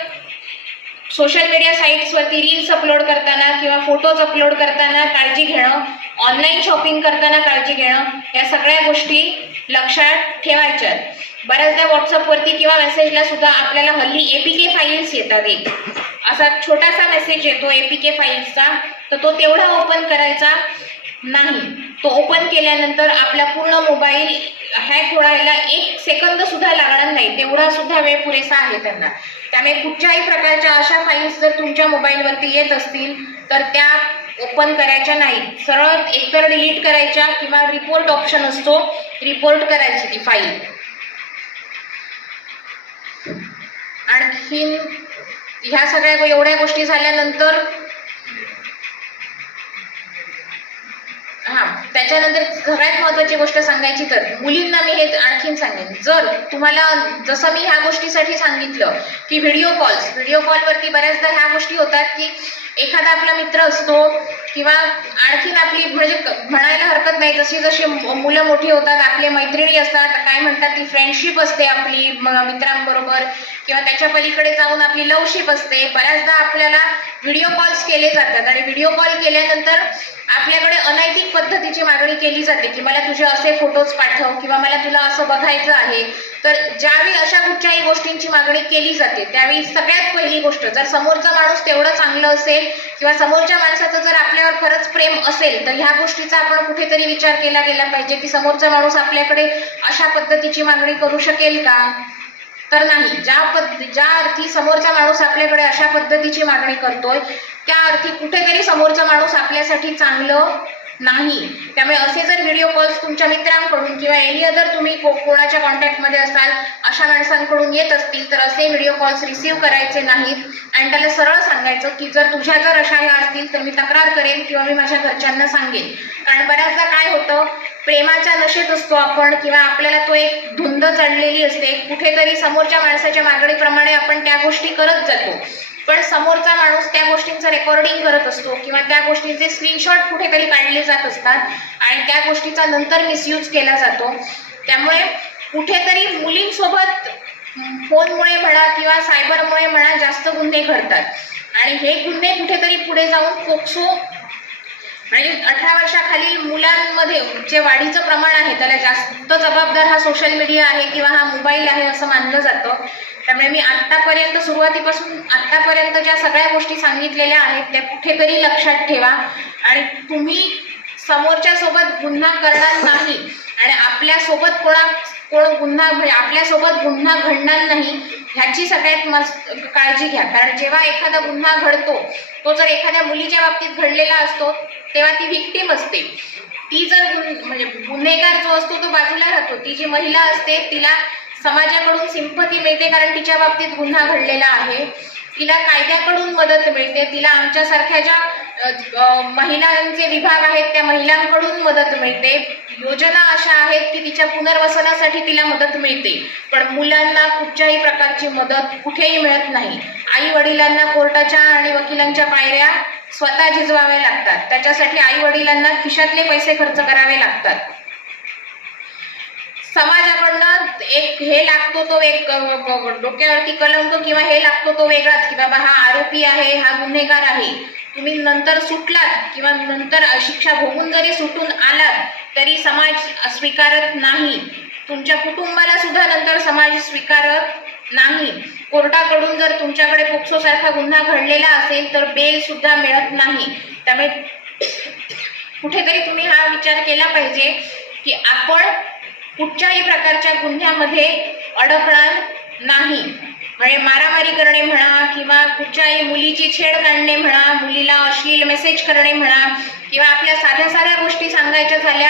सोशल मीडिया साईट्सवरती रील्स अपलोड करताना किंवा फोटोज अपलोड करताना काळजी घेणं, ऑनलाईन शॉपिंग करताना काळजी घेणं, या सगळ्या गोष्टी लक्षात ठेवायच्या. बऱ्याचदा व्हॉट्सअपवरती किंवा मेसेजला सुद्धा आपल्याला हल्ली APK फाईल्स येतात, एक असा छोटासा मेसेज येतो APK फाईल्सचा, तर तो तेवढा ओपन करायचा नाही. तो ओपन केल्यानंतर आपला पूर्ण मोबाईल हॅक व्हायला 1 सेकंद सुद्धा लागणार नाही, तेवढा सुद्धा वेळ पुरेसा आहे त्यांना. त्यामुळे कुठच्याही प्रकारच्या अशा फाईल्स जर तुमच्या मोबाईलवरती येत असतील तर त्या ओपन करायच्या नाही, सरळ एकतर डिलीट करायच्या किंवा रिपोर्ट ऑप्शन असतो, रिपोर्ट करायची ती फाईल. आणखीन ह्या सगळ्या एवढ्या गोष्टी झाल्यानंतर त्याच्यानंतर सगळ्यात महत्त्वाची गोष्ट सांगायची तर मुलींना मी हे आणखीन सांगेन, जर तुम्हाला जसं मी ह्या गोष्टीसाठी सांगितलं की व्हिडिओ कॉलवरती बऱ्याचदा ह्या गोष्टी होतात की एखादा आपला मित्र असतो किंवा आणखीन आपली म्हणजे म्हणायला हरकत नाही, जशी जशी मुलं मोठी होतात आपले मैत्रिणी असतात, काय म्हणतात ती फ्रेंडशिप असते आपली मित्रांबरोबर किंवा त्याच्या पलीकडे जाऊन आपली लवशिप असते. बऱ्याचदा आपल्याला व्हिडिओ कॉल्स केले जातात आणि व्हिडिओ कॉल केल्यानंतर आपल्याकडे अनैतिक पद्धतीची मागणी केली जाते की मला तुझे असे फोटोज पाठव किंवा मला तुला असं बघायचं आहे. तर ज्यावेळी अशा कुठच्याही गोष्टींची मागणी केली जाते त्यावेळी सगळ्यात पहिली गोष्ट, जर समोरचा माणूस तेवढं चांगलं असेल किंवा समोरच्या माणसाचं जर आपल्यावर खरंच प्रेम असेल तर ह्या गोष्टीचा आपण कुठेतरी विचार केला गेला पाहिजे की समोरचा माणूस आपल्याकडे अशा पद्धतीची मागणी करू शकेल का, तर नाही. ज्या अर्थी समोरचा माणूस आपल्याकडे अशा पद्धतीची मागणी करतोय त्या अर्थी कुठेतरी समोरचा माणूस आपल्यासाठी चांगलं नाही. त्यामुळे असे जर व्हिडिओ कॉल्स तुमच्या मित्रांकडून किंवा एनी अदर तुम्ही कोणाच्या कॉन्टॅक्टमध्ये असाल अशा माणसांकडून येत असतील तर असे व्हिडिओ कॉल्स रिसीव्ह करायचे नाहीत आणि त्याला सरळ सांगायचं की जर तुझ्या जर अशा ह्या असतील तर मी तक्रार करेन किंवा मी माझ्या घरच्यांना सांगेन. कारण बऱ्याचदा काय होतं, प्रेमाच्या नशेत असतो आपण किंवा आपल्याला तो एक धुंद चढलेली असते, कुठेतरी समोरच्या माणसाच्या मागणीप्रमाणे आपण त्या गोष्टी करत जातो, पण समोरचा माणूस त्या गोष्टींचं रेकॉर्डिंग करत असतो किंवा त्या गोष्टींचे स्क्रीनशॉट कुठेतरी काढले जात असतात आणि त्या गोष्टीचा नंतर मिसयूज केला जातो. त्यामुळे कुठेतरी मुलींसोबत फोनमुळे म्हणा किंवा सायबरमुळे म्हणा जास्त गुन्हे घडतात आणि हे गुन्हे कुठेतरी पुढे जाऊन पोक्सो आणि 18 वर्षाखालील मुलांमध्ये जे वाढीचं प्रमाण आहे त्याला जास्त जबाबदार हा सोशल मीडिया आहे किंवा हा मोबाईल आहे असं मानलं जातं. त्यामुळे मी आतापर्यंत सुरुवातीपासून आतापर्यंत ज्या सगळ्या गोष्टी सांगितलेल्या आहेत त्या कुठेतरी लक्षात ठेवा आणि तुम्ही समोरच्या सोबत गुन्हा करणार नाही आणि आपल्यासोबत कोण गुन्हा म्हणजे आपल्यासोबत गुन्हा घडणार नाही ह्याची सगळ्यात काळजी घ्या. कारण जेव्हा एखादा गुन्हा घडतो तो जर एखाद्या मुलीच्या बाबतीत घडलेला असतो तेव्हा ती व्हिक्टीम असते, ती जर म्हणजे गुन्हेगार जो असतो तो बाजूला राहतो, ती जी महिला असते तिला समाजाकडून सिंपती मिळते कारण तिच्या बाबतीत गुन्हा घडलेला आहे, तिला कायद्याकडून मदत मिळते, तिला आमच्यासारख्या ज्या महिलांचे विभाग आहेत त्या महिलांकडून मदत मिळते, योजना अशा आहेत की तिच्या पुनर्वसनासाठी तिला मदत मिळते. पण मुलांना कुठच्याही प्रकारची मदत कुठेही मिळत नाही. आई वडिलांना कोर्टाच्या आणि वकिलांच्या पायऱ्या स्वतः झिजवाव्या लागतात, त्याच्यासाठी आई वडिलांना खिशातले पैसे खर्च करावे लागतात. समाजाकडनं एक हे लागतो तो एक डोक्यावरती कलंक किंवा हे लागतो तो वेगळाच की बाबा हा आरोपी आहे, हा गुन्हेगार आहे. तुम्ही नंतर सुटलात किंवा नंतर शिक्षा भोगून जरी सुटून आलात तरी समाज स्वीकारत नाही. तुमच्या कुटुंबाला सुद्धा नंतर समाज स्वीकारत नाही. कोर्टाकडून जर तुमच्याकडे पोक्सो सारखा गुन्हा घडलेला असेल तर बेल सुद्धा मिळत नाही. त्यामुळे कुठेतरी तुम्ही हा विचार केला पाहिजे की आपण कुठच्याही प्रकारच्या गुन्ह्यामध्ये अडकणार नाही. म्हणजे मारामारी करणे म्हणा किंवा कुठच्याही मुलीची छेड काढणे म्हणा, मुलीला अश्लील मेसेज करणे म्हणा किंवा आपल्या साध्या साध्या गोष्टी सांगायच्या झाल्या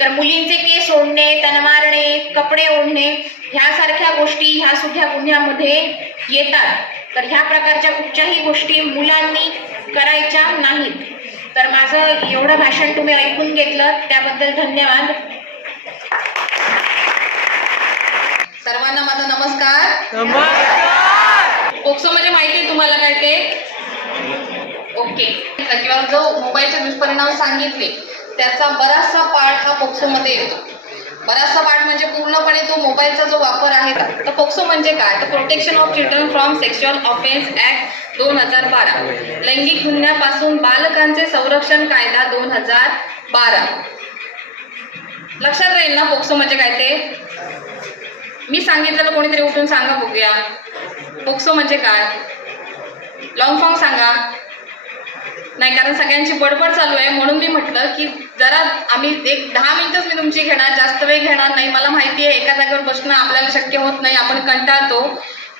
तर मुलींचे केस ओढणे, त्यांना मारणे, कपडे ओढणे ह्यासारख्या गोष्टी ह्या सुद्धा गुन्ह्यामध्ये येतात. तर ह्या प्रकारच्या कुठच्याही गोष्टी मुलांनी करायच्या नाहीत. तर माझं एवढं भाषण तुम्ही ऐकून घेतलं त्याबद्दल धन्यवाद. सर्वांना माझा नमस्कार. पोक्सो म्हणजे माहिती आहे तुम्हाला काय ते? ओके. किंवा जो मोबाईलचे दुष्परिणाम सांगितले त्याचा बराचसा पार्ट हा पोक्सो मध्ये येतो. बराचसा पार्ट म्हणजे पूर्णपणे तो मोबाईलचा जो वापर आहे. तर पोक्सो म्हणजे काय? तर protection of children from sexual offence act 2012, लैंगिक गुन्ह्यापासून बालकांचे संरक्षण कायदा 2012. लक्षात राहील ना पोक्सो म्हणजे काय ते? मी सांगितलं कोणीतरी उठून सांगा बघूया पोक्सो म्हणजे काय. लॉंग फॉर्म सांगा. नाही, कारण सगळ्यांची बडबड चालू आहे म्हणून मी म्हटलं की जरा आम्ही एक 10 मिनिटच मी तुमची घेणार, जास्त वेळ घेणार नाही. मला माहिती आहे एका जागेवर बसणं आपल्याला शक्य होत नाही, आपण कंटाळतो.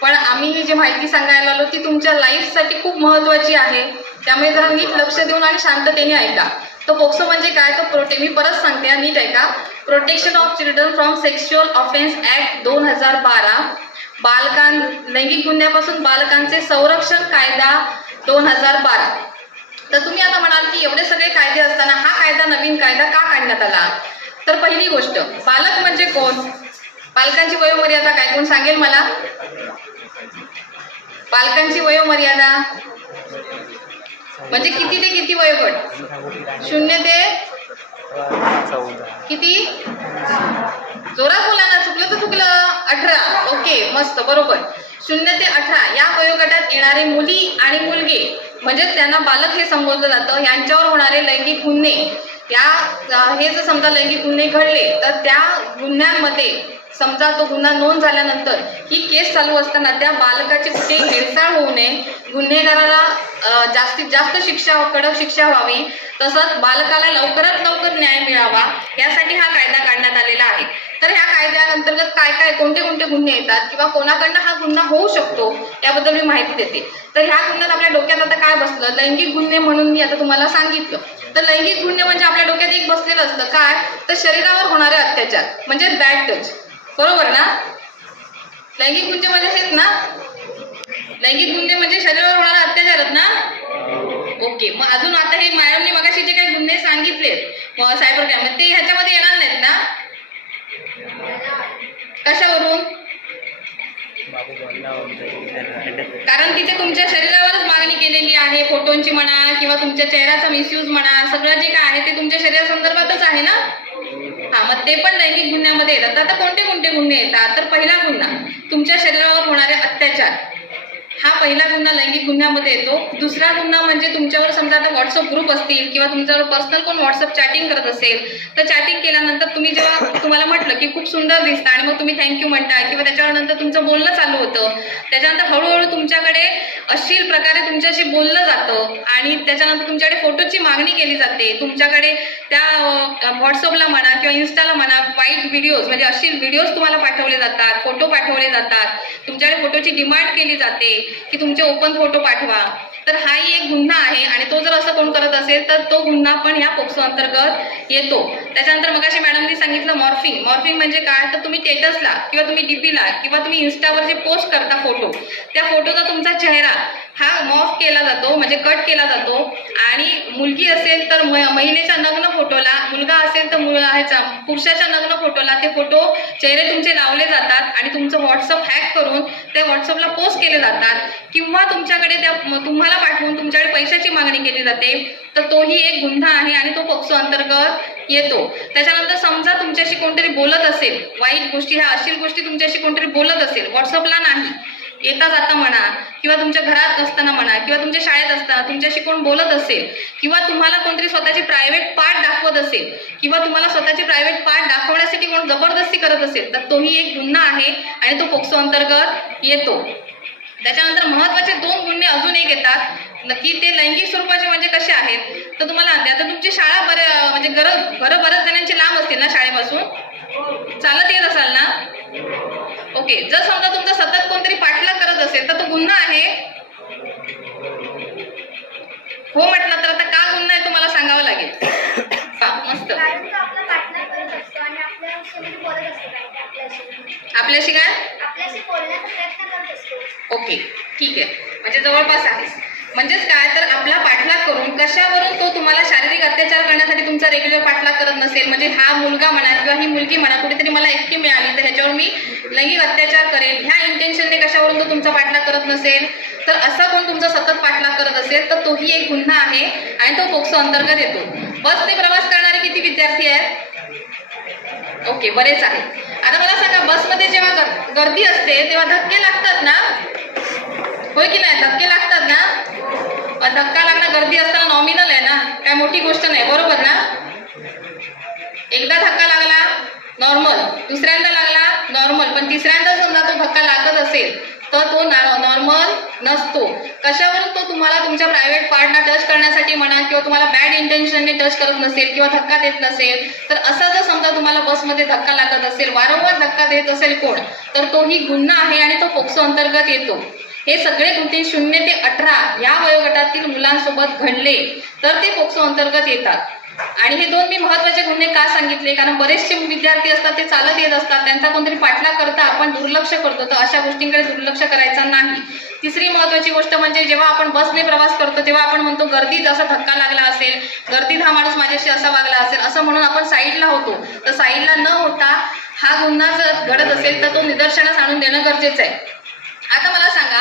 पण आम्ही जी माहिती सांगायला आलो ती तुमच्या लाईफसाठी खूप महत्वाची आहे. त्यामुळे जरा नीट लक्ष देऊन आणि शांततेने ऐका. तो पोक्सो म्हणजे काय? तो मी परत सांगते, नीट ऐका. Protection of children from sexual offence act 2012, लैंगिक गुन्ह्यापासून बालकांचे संरक्षण कायदा 2012. तर तुम्ही आता म्हणाल की एवढे सगळे कायदे असताना हा कायदा, नवीन कायदा का काढण्यात आला? तर पहिली गोष्ट, बालक म्हणजे कोण? बालकांची वयोमर्यादा काय? कोण सांगेल मला? बालकांची वयोमर्यादा म्हणजे किती ते किती वयोगट? 0 ते किती? जोरात बोला ना, चुकलं तर चुकलं. 18. ओके, मस्त, बरोबर. 0 ते 18 या वयोगटात येणारे मुली आणि मुलगे म्हणजे त्यांना बालक हे संबोधलं जातं. यांच्यावर होणारे लैंगिक गुन्हे, हे जर समजा लैंगिक गुन्हे घडले तर त्या गुन्ह्यांमध्ये समजा तो गुन्हा नोंद झाल्यानंतर ही केस चालू असताना त्या बालकाची कुठे हेळसाळ होऊ नये, गुन्हेगाराला जास्तीत जास्त शिक्षा, कडक शिक्षा व्हावी, तसंच बालकाला लवकरात लवकर न्याय मिळावा यासाठी हा कायदा काढण्यात आलेला आहे. तर ह्या कायद्याअंतर्गत काय काय कोणते कोणते गुन्हे येतात किंवा कोणाकडनं हा गुन्हा होऊ शकतो याबद्दल मी माहिती देते. तर ह्या गुन्ह्यात आपल्या डोक्यात आता काय बसलं? लैंगिक गुन्हे म्हणून मी आता तुम्हाला सांगितलं. तर लैंगिक गुन्हे म्हणजे आपल्या डोक्यात एक बसलेलं असतं काय? तर शरीरावर होणारे अत्याचार म्हणजे बॅड टच, बरोबर ना? लैंगिक गुन्हे म्हणजे हेच ना? लैंगिक गुन्हे म्हणजे शरीरावर होणारा अत्याचारच ना? ओके. मग अजून आता हे मॅडमने मगाशी जे काही गुन्हे सांगितलेत सायबर क्राईम, ते ह्याच्यामध्ये येणार नाहीत ना? कशावरून? कारण तिथे तुमच्या शरीरावरच मागणी केलेली आहे, फोटोंची म्हणा किंवा तुमच्या चेहऱ्याचा मिसयूज म्हणा, सगळं जे काय आहे ते तुमच्या शरीरा संदर्भातच आहे ना? हा, मग ते पण लैंगिक गुन्ह्यामध्ये येतात. आता कोणते कोणते गुन्हे येतात? तर पहिला गुन्हा तुमच्या शरीरावर होणारे अत्याचार, हा पहिला गुन्हा लैंगिक गुन्ह्यामध्ये येतो. दुसरा गुन्हा म्हणजे तुमच्यावर समजा आता व्हॉट्सअप ग्रुप असतील किंवा तुमच्यावर पर्सनल कोण व्हॉट्सअप चॅटिंग करत असेल तर चॅटिंग केल्यानंतर तुम्ही जेव्हा तुम्हाला म्हटलं की खूप सुंदर दिसतं आणि मग तुम्ही थँक्यू म्हणताय किंवा त्याच्यानंतर तुमचं बोलणं चालू होतं, त्याच्यानंतर हळूहळू तुमच्याकडे अश्लील प्रकारे तुमच्याशी बोललं जातं आणि त्याच्यानंतर तुमच्याकडे फोटोची मागणी केली जाते. तुमच्याकडे त्या व्हॉट्सअपला म्हणा किंवा इन्स्टाला म्हणा वाईट व्हिडिओज म्हणजे अश्लील व्हिडिओज तुम्हाला पाठवले जातात, फोटो पाठवले जातात, तुमच्याकडे फोटोची डिमांड केली जाते की तुमचे ओपन फोटो पाठवा. तर हाही एक गुन्हा आहे आणि तो जर असं कोण करत असेल तर तो गुन्हा पण ह्या पोक्सो अंतर्गत येतो. त्याच्यानंतर मगाशी मॅडमनी सांगितलं मॉर्फिंग. मॉर्फिंग म्हणजे काय? तर तुम्ही स्टेटसला किंवा तुम्ही डीपीला किंवा तुम्ही इन्स्टावर जे पोस्ट करता फोटो, त्या फोटोचा तुमचा चेहरा हा मॉर्फ केला जातो म्हणजे कट केला जातो आणि मुलगी असेल तर महिलेच्या नग्न फोटोला, मुलगा असेल तर ह्याचा पुरुषाच्या नग्न फोटोला ते फोटो चेहरे तुमचे लावले जातात आणि तुमचं व्हॉट्सअप हॅक करून ते व्हॉट्सअपला पोस्ट केले जातात किंवा तुमच्याकडे त्या तुम्हाला पाठवून तुमच्याकडे पैशाची मागणी केली जाते. तर तोही एक गुन्हा आहे आणि तो पोक्सो अंतर्गत येतो. त्याच्यानंतर समजा तुमच्या तुमच्याशी कोणतरी बोलत असेल, वाईट गोष्टी, ह्या अश्लील गोष्टी तुमच्याशी कोणतरी बोलत असेल, व्हॉट्सअपला नाही, येता जाता म्हणा किंवा तुमच्या घरात असताना म्हणा किंवा तुमच्या शाळेत असताना तुमच्याशी कोण बोलत असेल किंवा तुम्हाला कोणतरी स्वतःची प्रायव्हेट पार्ट दाखवत असेल किंवा तुम्हाला स्वतःची प्रायव्हेट पार्ट दाखवण्यासाठी कोण जबरदस्ती करत असेल, तर तोही एक गुन्हा आहे आणि तो पोक्सो अंतर्गत येतो. त्याच्यानंतर महत्वाचे 2 गुन्हे अजून एक येतात, नक्की ते लैंगिक स्वरूपाचे म्हणजे कसे आहेत, तर तुम्हाला सांगते. आता तुमची शाळा म्हणजे घरं बऱ्याच जणांची लांब असतील ना शाळेपासून, चालत येत असाल ना? ओके. जर समजा तुमचा सतत कोणतरी पाठलाग करत असेल तर तो गुन्हा आहे? हो म्हटलं तर आता का गुन्हा आहे तुम्हाला सांगावं लागेल. मस्त. आपल्याशी काय? ओके, ठीक आहे. म्हणजे जवळपास आहे. म्हणजेच काय, तर आपला पाठलाग करून कशावरून तो तुम्हाला शारीरिक अत्याचार करण्यासाठी तुमचा रेग्युलर पाठलाग करत नसेल, म्हणजे हा मुलगा म्हणा किंवा ही मुलगी म्हणा कुठेतरी मला एकटी मिळाली तर ह्याच्यावर मी लैंगिक अत्याचार करेल, ह्या इंटेन्शनने कशावरून तो तुमचा पाठलाग करत नसेल, तर असा कोण तुमचा सतत पाठलाग करत असेल तर तोही एक गुन्हा आहे आणि तो पोक्सो अंतर्गत येतो. बसने प्रवास करणारे किती विद्यार्थी आहेत? ओके, बरेच आहेत. आता मला सांगा, बसमध्ये जेव्हा गर्दी असते तेव्हा धक्के लागतात ना? होय की नाही? धक्के लागतात ना? धक्का लागणं गर्दी असताना नॉमिनल आहे ना, काय मोठी गोष्ट नाही, बरोबर ना? एकदा धक्का लागला नॉर्मल, दुसऱ्यांदा लागला नॉर्मल, पण तिसऱ्यांदा समजा तो धक्का लागत असेल तर तो नॉर्मल नसतो. कशावरून तो तुम्हाला तुमच्या प्रायव्हेट पार्टला टच करण्यासाठी म्हणा किंवा तुम्हाला बॅड इंटेन्शनने टच करत नसेल किंवा धक्का देत नसेल, तर असा जर समजा तुम्हाला बसमध्ये धक्का लागत असेल, वारंवार धक्का देत असेल कोण, तर तोही गुन्हा आहे आणि तो पोक्सो अंतर्गत येतो. हे सगळे गुन्हे 0 ते 18 या वयोगटातील मुलांसोबत घडले तर ते पोक्सो अंतर्गत येतात. आणि हे 2 मी महत्वाचे गुन्हे का सांगितले, कारण बरेचसे विद्यार्थी असतात ते चालत येत असतात, त्यांचा कोणतरी पाठलाग करता आपण दुर्लक्ष करतो, तर अशा गोष्टींकडे दुर्लक्ष करायचं नाही. तिसरी महत्वाची गोष्ट म्हणजे जेव्हा आपण बसने प्रवास करतो तेव्हा आपण म्हणतो गर्दीत असा धक्का लागला असेल, गर्दीत हा माणूस माझ्याशी असा वागला असेल, असं म्हणून आपण साईडला होतो. तर साईडला न होता हा गुन्हा जर घडत असेल तर तो निदर्शनास आणून देणं गरजेचं आहे. आता मला सांगा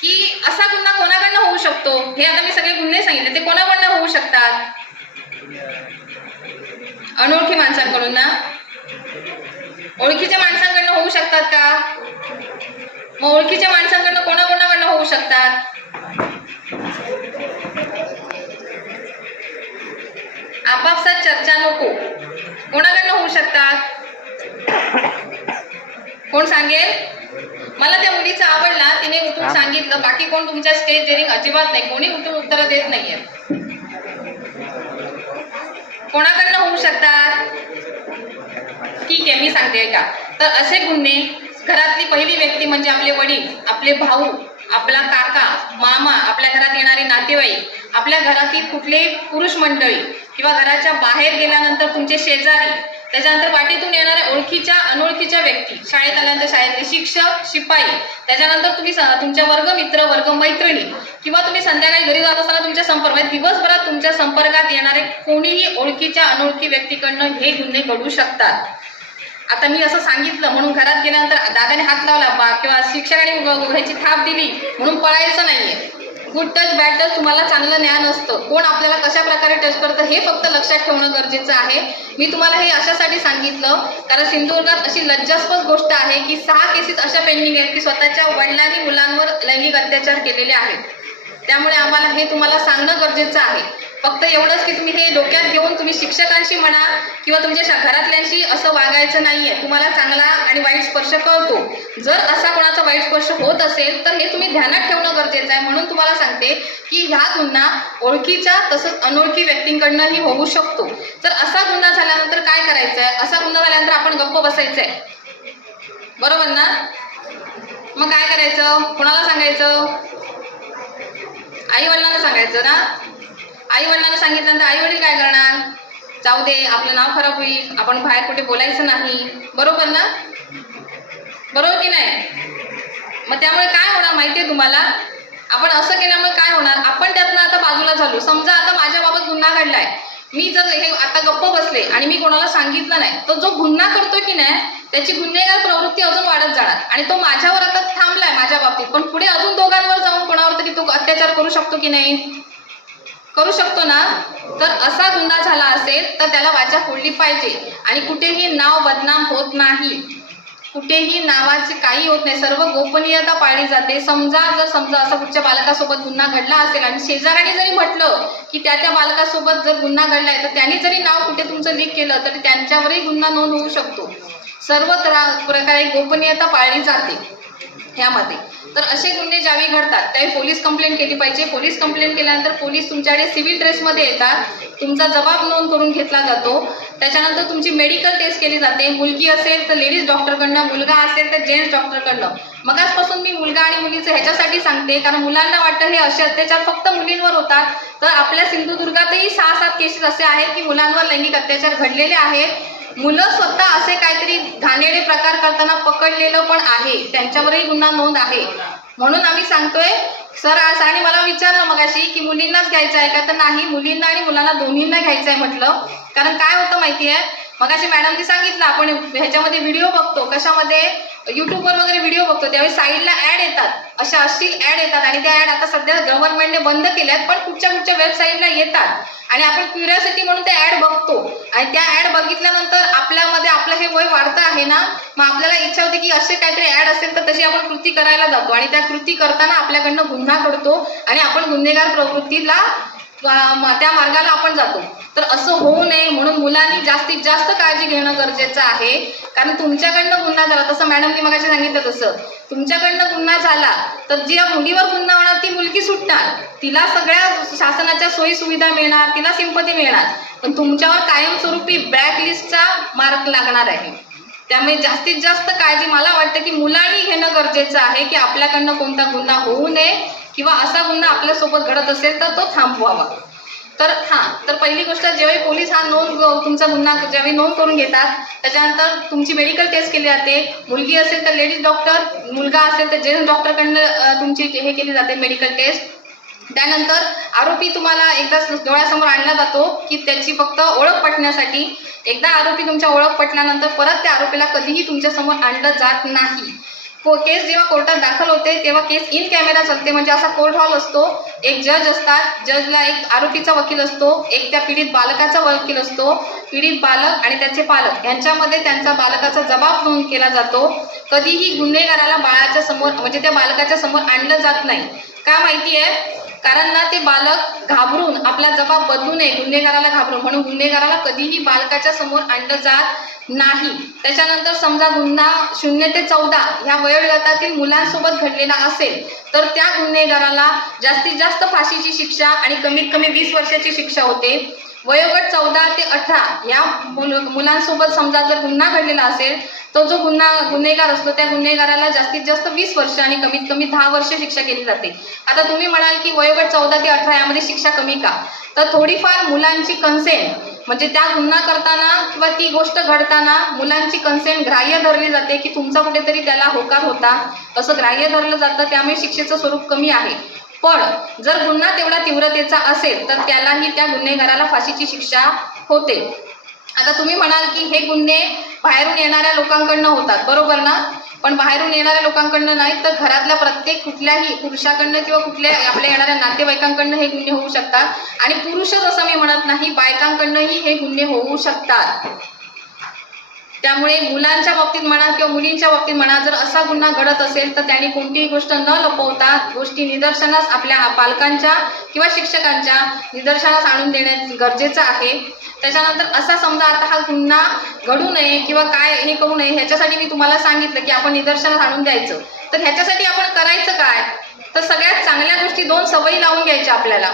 की असा गुन्हा कोणाकडनं होऊ शकतो? हे आता मी सगळे गुन्हे सांगितले, ते कोणाकडनं होऊ शकतात? अनोळखी माणसांकडून ना? ओळखीच्या माणसांकडनं होऊ शकतात का? मग ओळखीच्या माणसांकडनं कोणाकोणाकडनं होऊ शकतात? आपापसात चर्चा नको. कोणाकडनं होऊ शकतात? कोण सांगेल? मला त्या मुलीचा आवडला, तिने उठून सांगितलं, बाकी कोण तुमच्या स्टेज डेअरिंग अजिबात नाही, कोणी उठून उत्तरं देत नाहीये. कोणाकडनं होऊ शकतात? ठीक आहे, मी सांगते का. तर असे गुन्हे घरातली पहिली व्यक्ती म्हणजे आपले वडील, आपले भाऊ, आपला काका, मामा, आपल्या घरात येणारे नातेवाईक, आपल्या घरातील कुठलेही पुरुष मंडळी किंवा घराच्या बाहेर गेल्यानंतर तुमचे शेजारी, त्याच्यानंतर वाटेतून येणाऱ्या ओळखीच्या अनोळखीच्या व्यक्ती, शाळेत आल्यानंतर शाळेतले शिक्षक, शिपाई, त्याच्यानंतर तुम्ही तुमच्या वर्गमित्र, वर्गमैत्रिणी किंवा तुम्ही संध्याकाळी घरी जात असताना तुमच्या संपर्कात, दिवसभरात तुमच्या संपर्कात येणारे कोणीही ओळखीच्या अनोळखी व्यक्तीकडनं हे गुन्हे घडू शकतात. आता मी असं सांगितलं म्हणून घरात गेल्यानंतर दादाने हात लावला किंवा शिक्षकाने ह्याची थाप दिली म्हणून पळायचं नाहीये. गुड टच, बॅड टच तुम्हाला चांगलं ज्ञान असतं, कोण आपल्याला कशा प्रकारे टच करतं हे फक्त लक्षात ठेवणं गरजेचं आहे. मी तुम्हाला हे अशासाठी सांगितलं कारण सिंधुदुर्गात अशी लज्जास्पद गोष्ट आहे की 6 केसेस अशा पेंडिंग आहेत की स्वतःच्या वडिलांनी मुलांवर लैंगिक अत्याचार केलेले आहेत. त्यामुळे आम्हाला हे तुम्हाला सांगणं गरजेचं आहे. फक्त एवढंच की तुम्ही हे डोक्यात घेऊन तुम्ही शिक्षकांशी म्हणा किंवा तुमच्या घरातल्यांशी असं वागायचं नाहीये. तुम्हाला चांगला आणि वाईट स्पर्श कळतो. जर असा कोणाचा वाईट स्पर्श होत असेल तर हे तुम्ही ध्यानात ठेवणं गरजेचं आहे. म्हणून तुम्हाला सांगते की हा गुन्हा ओळखीच्या तसंच अनोळखी व्यक्तींकडनंही होऊ शकतो. तर असा गुन्हा झाल्यानंतर काय करायचंय? असा गुन्हा झाल्यानंतर आपण गप्प बसायचंय, बरोबर ना? मग काय करायचं? कोणाला सांगायचं? आई वडिलांना सांगायचं ना? आई वडिलांना सांगितल्यानंतर आई वडील काय करणार? जाऊ दे, आपलं नाव खराब होईल, आपण बाहेर कुठे बोलायचं नाही, बरोबर ना? बरोबर की नाही? मग त्यामुळे काय होणार माहितीये तुम्हाला? आपण असं केल्यामुळे काय होणार? आपण त्यातनं आता बाजूला झालो. समजा आता माझ्या बाबत गुन्हा घडलाय, मी जर हे आता गप्प बसले आणि मी कोणाला सांगितलं नाही, तर जो गुन्हा करतोय की नाही त्याची गुन्हेगार प्रवृत्ती अजून वाढत जाणार आणि तो माझ्यावर आता थांबलाय माझ्या बाबतीत, पण पुढे अजून दोघांवर जाऊन कोणावर तरी तो अत्याचार करू शकतो की नाही? करू शकतो ना, तर असा गुन्हा झाला असेल तर त्याला वाचा फोडली पाहिजे आणि कुठेही नाव बदनाम होत नाही, कुठेही नावाचे काही होत नाही, सर्व गोपनीयता पाळली जाते. समजा असा कुठच्या बालकासोबत गुन्हा घडला असेल आणि शेजाऱ्याने जरी म्हटलं की त्या बालकासोबत जर गुन्हा घडलाय तर त्यांनी जरी नाव कुठे तुमचं लीक केलं तर त्यांच्यावरही गुन्हा नोंद होऊ शकतो. सर्व प्रकारे गोपनीयता पाळली जाते यामध्ये. तर असे गुन्हे ज्यावेळी घडतात त्यावेळी पोलीस कंप्लेंट केली पाहिजे. पोलीस कंप्लेंट केल्यानंतर पोलीस तुमच्याकडे सिव्हिल ड्रेसमध्ये येतात, तुमचा जबाब नोंद करून घेतला जातो. त्याच्यानंतर तुमची मेडिकल टेस्ट केली जाते. मुलगी असेल तर लेडीज डॉक्टरकडनं, मुलगा असेल तर जेंट्स डॉक्टरकडनं. मगाचपासून मी मुलगा आणि मुलीचं ह्याच्यासाठी सांगते कारण मुलांना वाटतं हे असे अत्याचार फक्त मुलींवर होतात, तर आपल्या सिंधुदुर्गातही 6-7 केसेस असे आहेत की मुलांवर लैंगिक अत्याचार घडलेले आहेत. मुलं स्वतः असे काहीतरी घाणेरडे प्रकार करताना पकडलेलं पण आहे, त्यांच्यावरही गुन्हा नोंद आहे. म्हणून आम्ही सांगतोय सर आज, आणि मला विचारलं मगाशी की मुलींनाच घ्यायचं आहे का, तर नाही, मुलींना आणि मुलांना दोन्हींना घ्यायचं आहे म्हटलं. कारण काय होतं माहिती आहे, मगाशी मॅडमनी सांगितलं आपण ह्याच्यामध्ये व्हिडिओ बघतो, कशामध्ये युट्यूबवर वगैरे व्हिडिओ बघतो त्यावेळी साईडला ऍड येतात, अशा अश्लील ऍड येतात आणि त्या ऍड आता सध्या गव्हर्नमेंटने बंद केल्यात, पण कुठच्या वेबसाईटला येतात आणि आपण क्युरिओसिटी म्हणून त्या ऍड बघतो आणि त्या ऍड बघितल्यानंतर आपल्यामध्ये आपलं हे वय वाढतं आहे ना, मग आपल्याला इच्छा होते की असे काहीतरी ऍड असेल तर तशी आपण कृती करायला जातो आणि त्या कृती करताना आपल्याकडनं गुन्हा घडतो आणि आपण गुन्हेगार प्रवृत्तीला त्या मार्गाला आपण जातो. तर असं होऊ नये म्हणून मुलांनी जास्तीत जास्त काळजी घेणं गरजेचं आहे. कारण तुमच्याकडनं गुन्हा झाला, तसं मॅडमनी मगाशी सांगितलं तसं तुमच्याकडनं गुन्हा झाला तर जी मुलीवर गुन्हा होणार ती मुलगी सुटणार, तिला सगळ्या शासनाच्या सोयी सुविधा मिळणार, तिला सिंपती मिळणार, पण तुमच्यावर कायमस्वरूपी ब्लॅकलिस्टचा मार्क लागणार आहे. त्यामुळे जास्तीत जास्त काळजी मला वाटतं की मुलांनी घेणं गरजेचं आहे की आपल्याकडनं कोणता गुन्हा होऊ नये किंवा असा गुन्हा आपल्यासोबत घडत असेल तर तो थांबवावा. तर पहिली गोष्ट, ज्यावेळी पोलीस हा तुमचा गुन्हा ज्यावेळी नोंद करून घेतात त्याच्यानंतर तुमची मेडिकल टेस्ट केली जाते. मुलगी असेल तर लेडीज डॉक्टर, मुलगा असेल तर जेंट्स डॉक्टरकडनं तुमची हे केली जाते मेडिकल टेस्ट. त्यानंतर आरोपी तुम्हाला एकदा डोळ्यासमोर आणला जातो की त्याची फक्त ओळख पटण्यासाठी. एकदा आरोपी तुमच्या ओळख पटल्यानंतर परत त्या आरोपीला कधीही तुमच्या समोर आणलं जात नाही. केस जेव्हा कोर्टात दाखल होते तेव्हा केस इन कॅमेरा चालते, म्हणजे असा कोर्ट हॉल असतो, एक जज असतात, जजला एक आरोपीचा वकील असतो, एक त्या पीडित बालकाचा वकील असतो. पीडित बालक आणि त्याचे पालक यांच्यामध्ये त्यांचा बालकाचा जबाब नोंद केला जातो. कधीही गुन्हेगाराला बाळाच्या समोर म्हणजे त्या बालकाच्या समोर आणलं जात नाही. का माहिती आहे, कारण ना ते बालक घाबरून आपला जबाब बदलू नये, गुन्हेगाराला घाबरून, म्हणून गुन्हेगाराला कधीही बालकाच्या समोर आणलं जात नाही. त्याच्यानंतर समजा गुन्हा 0 ते 14 ह्या वयोगटातील मुलांसोबत घडलेला असेल तर त्या गुन्हेगाराला जास्तीत जास्त फाशीची शिक्षा आणि कमीत कमी 20 वर्षाची शिक्षा होते. वयोगट 14 ते 18 या मुलांसोबत समजा जर गुन्हा घडलेला असेल तो जो गुन्हेगार असतो त्या गुन्हेगाराला जास्तीत जास्त 20 वर्ष आणि कमीत कमी 10 वर्ष शिक्षा केली जाते. आता तुम्ही म्हणाल की वयोगट 14 ते 18 यामध्ये शिक्षा कमी का, तर थोडीफार मुलांची कन्सेंट म्हणजे त्या गुन्हा करताना किंवा ती गोष्ट घडताना मुलांची कन्सेंट ग्राह्य धरली जाते की तुमचा कुठेतरी त्याला होकार होता, असं ग्राह्य धरलं जातं, त्यामुळे शिक्षेचं स्वरूप कमी आहे. पण जर गुन्हा तेवढा तीव्रतेचा असेल तर त्यालाही त्या गुन्हेगाराला फाशीची शिक्षा होते. आता तुम्ही म्हणाल की हे गुन्हे बाहेरून येणाऱ्या लोकांकडनं होतात, बरोबर ना, पण बाहेरून येणाऱ्या लोकांकडनं नाही तर घरातल्या प्रत्येक कुठल्याही पुरुषाकडनं किंवा कुठल्या आपल्या येणाऱ्या नातेवाईकांकडनं हे गुन्हे होऊ शकतात. आणि पुरुषच असं मी म्हणत नाही, बायकांकडनंही हे गुन्हे होऊ शकतात. त्यामुळे मुलांच्या बाबतीत म्हणा किंवा मुलींच्या बाबतीत म्हणा, जर असा गुन्हा घडत असेल तर त्यांनी कोणतीही गोष्ट न लपवता गोष्टी निदर्शनास आपल्या पालकांच्या किंवा शिक्षकांच्या निदर्शनास आणून देणे गरजेचं आहे. त्याच्यानंतर असा समजा आता हा गुन्हा घडू नये किंवा काय हे करू नये ह्याच्यासाठी मी तुम्हाला सांगितलं की आपण निदर्शनास आणून द्यायचं. तर ह्याच्यासाठी आपण करायचं काय, तर सगळ्यात चांगल्या गोष्टी 2 सवयी लावून घ्यायच्या आपल्याला.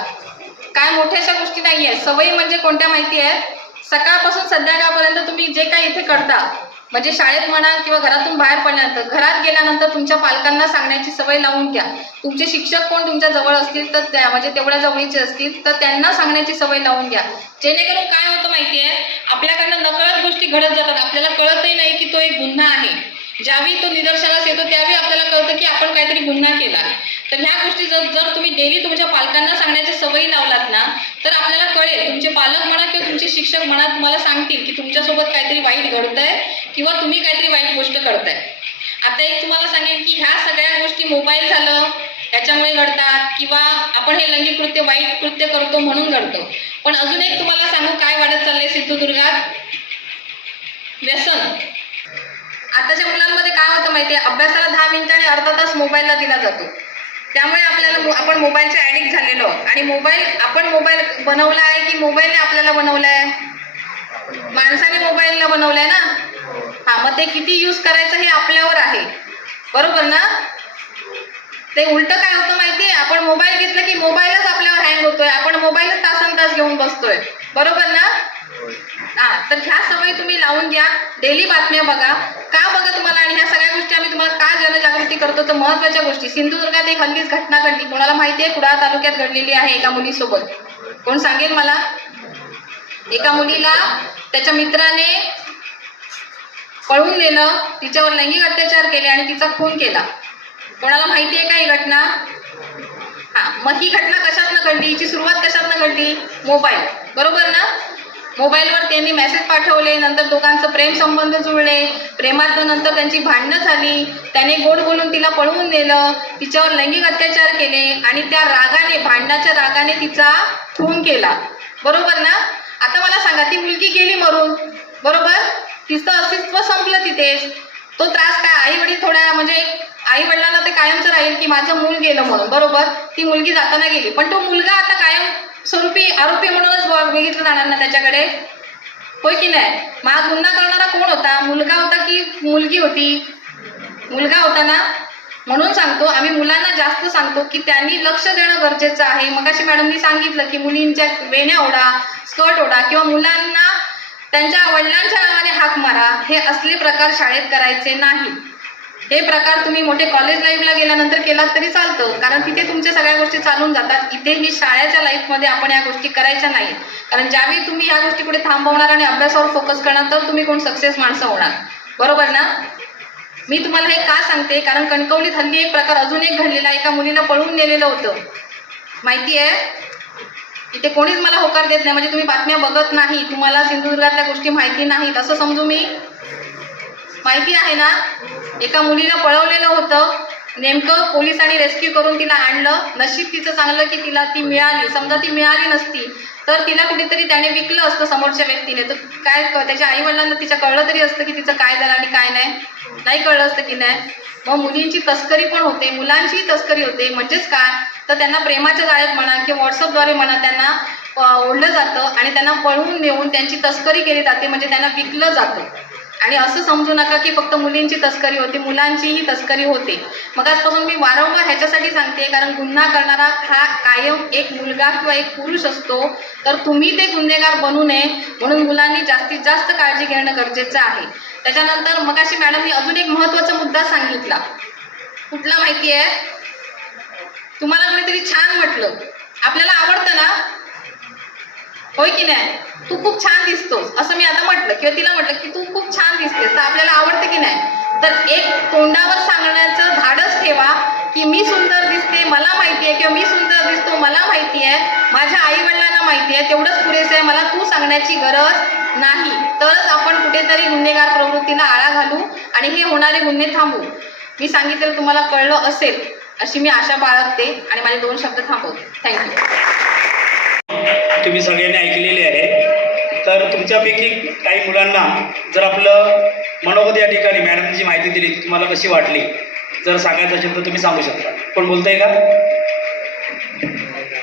काय मोठ्याशा गोष्टी नाही आहेत. सवयी म्हणजे कोणत्या माहिती आहेत, सकाळपासून संध्याकाळपर्यंत तुम्ही जे काही इथे करता म्हणजे शाळेत म्हणा किंवा घरातून बाहेर पडल्यानंतर, घरात गेल्यानंतर तुमच्या पालकांना सांगण्याची सवय लावून घ्या. तुमचे शिक्षक कोण तुमच्या जवळ असतील तर त्या म्हणजे तेवढ्या जवळचे असतील तर त्यांना सांगण्याची सवय लावून घ्या. जेणेकरून काय होतं माहितीये, आपल्याकडनं नकळत गोष्टी घडत जातात, आपल्याला कळतही नाही की तो एक गुन्हा आहे. ज्यावेळी तो निदर्शनास येतो त्यावेळी आपल्याला कळतं की आपण काहीतरी गुन्हा केला. तर ह्या गोष्टी जर तुम्ही डेली तुमच्या पालकांना सांगण्याची सवयी लावलात ना तर आपल्याला कळेल, तुमचे पालक म्हणा किंवा तुमचे शिक्षक म्हणा तुम्हाला सांगतील की तुमच्यासोबत काहीतरी वाईट घडतंय किंवा तुम्ही काहीतरी वाईट गोष्ट करताय. आता एक तुम्हाला सांगेन की ह्या सगळ्या गोष्टी, मोबाईल झालं, याच्यामुळे घडतात किंवा आपण हे लैंगिक कृत्य वाईट कृत्य करतो म्हणून घडतो. पण अजून एक तुम्हाला सांगू काय वाढत चाललंय सिंधुदुर्गात, व्यसन. आताच्या मुलांमध्ये काय होतं माहितीये, अभ्यासाला 10 मिनिटं आणि अर्धा तास मोबाईलला दिला जातो. त्यामुळे आपण मोबाईलचे ऍडिक्ट झालेलो आणि आपण मोबाईल बनवला आहे की मोबाईलने आपल्याला बनवलाय? माणसाने मोबाईलला बनवलाय ना. हा, मग ते किती यूज करायचं हे आपल्यावर आहे, बरोबर ना. ते उलट काय होतं माहितीये, आपण मोबाईल घेतला की मोबाईलच आपल्यावर हँग होतोय, आपण मोबाईलच तासनतास घेऊन बसतोय, बरोबर ना. हा, तर ह्या सवयी तुम्ही लावून घ्या. डेली बातम्या बघा. का बघा तुम्हाला, आणि ह्या सगळ्या गोष्टी आम्ही तुम्हाला का जनजागृती करतो, तर महत्वाच्या गोष्टी. सिंधुदुर्गात एक हल्लीच घटना घडली, कोणाला माहितीये, कुडाळ तालुक्यात घडलेली आहे एका मुलीसोबत. कोण सांगेल मला? एका मुलीला त्याच्या मित्राने पळवून नेलं, तिच्यावर लैंगिक अत्याचार केले आणि तिचा खून केला. कोणाला माहितीये का ही घटना? हा, मग ही घटना कशातनं घडली, हिची सुरुवात कशातनं घडली? मोबाईल, बरोबर ना. मोबाईलवर त्यांनी मेसेज पाठवले, नंतर दोघांचं प्रेम संबंध जुळले, प्रेमातनं नंतर त्यांची भांडणं झाली, त्याने गोड बोलून तिला पळवून नेलं, तिच्यावर लैंगिक अत्याचार केले आणि त्या रागाने, भांडणाच्या रागाने तिचा खून केला, बरोबर ना. आता मला सांगा, ती मुलगी गेली मरून, बरोबर, तिचं अस्तित्व संपलं तिथेच. तो त्रास काय, आई वडील थोड्या म्हणजे आई वडिलांना ते कायमचं राहील की माझं मूल गेलं म्हणून, बरोबर. ती मुलगी जाताना गेली, पण तो मुलगा आता कायम स्वरूपी आरोपी म्हणूनच बघितलं जाणार ना त्याच्याकडे, होय की नाही. मग हा गुन्हा करणारा कोण होता, मुलगा होता की मुलगी होती? मुलगा होता ना. म्हणून सांगतो, आम्ही मुलांना जास्त सांगतो की त्यांनी लक्ष देणं गरजेचं आहे. मगाशी मॅडमनी सांगितलं की मुलींच्या वेण्या ओढा, स्कर्ट ओढा किंवा मुलांना त्यांच्या वडिलांच्या नावाने हाक मारा, हे असले प्रकार शाळेत करायचे नाही. हे प्रकार तुम्ही मोठे कॉलेज लाईफला गेल्यानंतर केलात तरी चालतं, कारण तिथे तुमच्या सगळ्या गोष्टी चालून जातात. इथे ही शाळेच्या लाईफमध्ये आपण या गोष्टी करायच्या नाहीत, कारण ज्यावेळी तुम्ही या गोष्टी पुढे थांबवणार आणि अभ्यासावर फोकस करणार तर तुम्ही कोण सक्सेस माणसं होणार, बरोबर ना. मी तुम्हाला हे का सांगते, कारण कणकवलीत हल्ली एक प्रकार अजून एक घडलेला, एका मुलीला पळवून नेलेलं होतं, माहिती आहे. इथे कोणीच मला होकार देत नाही, म्हणजे तुम्ही बातम्या बघत नाही, तुम्हाला सिंधुदुर्गातल्या गोष्टी माहिती नाहीत असं समजू मी. माहिती आहे ना, एका मुलीला पळवलेलं होतं, नेमकं पोलिसांनी रेस्क्यू करून तिला आणलं. नशीब तिचं चांगलं की तिला ती मिळाली. समजा ती मिळाली नसती तर तिला कुठेतरी त्याने विकलं असतं समोरच्या व्यक्तीने, तर काय त्याच्या आई वडिलांना तिच्या कळलं तरी असतं की तिचं काय झालं आणि काय नाही कळलं असतं की नाही. मग मुलींची तस्करी पण होते, मुलांचीही तस्करी होते. म्हणजेच काय, तर त्यांना प्रेमाच्या जाळ्यात म्हणा किंवा व्हॉट्सअपद्वारे म्हणा त्यांना ओढलं जातं आणि त्यांना पळवून नेऊन त्यांची तस्करी केली जाते, म्हणजे त्यांना विकलं जातं. आणि असं समजू नका की फक्त मुलींची तस्करी होते, मुलांचीही तस्करी होते. मग आजपासून मी वारंवार ह्याच्यासाठी सांगते, कारण गुन्हा करणारा हा कायम एक मुलगा किंवा एक पुरुष असतो, तर तुम्ही ते गुन्हेगार बनू नये म्हणून मुलांनी जास्तीत जास्त काळजी घेणं गरजेचं आहे. त्याच्यानंतर मगाशी मॅडमनी अजून एक महत्त्वाचा मुद्दा सांगितला, कुठला माहिती आहे तुम्हाला? कोणीतरी छान म्हटलं, आपल्याला आवडतं ना, होय की नाही. तू खूप छान दिसतोस असं मी आता म्हटलं किंवा तिला म्हटलं की तू खूप छान दिसतेस, तर आपल्याला आवडतं की नाही. तर एक तोंडावर सांगण्याचं धाडस ठेवा की मी सुंदर दिसते मला माहिती आहे, किंवा मी सुंदर दिसतो मला माहिती आहे, माझ्या आई वडिलांना माहिती आहे, तेवढंच पुरेसं आहे, मला तू सांगण्याची गरज नाही. तरच आपण कुठेतरी गुन्हेगार प्रवृत्तीला आळा घालू आणि हे होणारे गुन्हे थांबू. मी सांगितलेलं तुम्हाला कळलं असेल अशी मी आशा बाळगते आणि माझे 2 शब्द थांबवते. थँक्यू. तुम्ही सगळ्यांनी ऐकलेले आहे. तर तुमच्यापैकी काही मुलांना जर आपलं मनोगत या ठिकाणी मॅडमनी जी माहिती दिली तुम्हाला कशी वाटली जर सांगायचं असेल तर तुम्ही सांगू शकता. कोण बोलतंय का?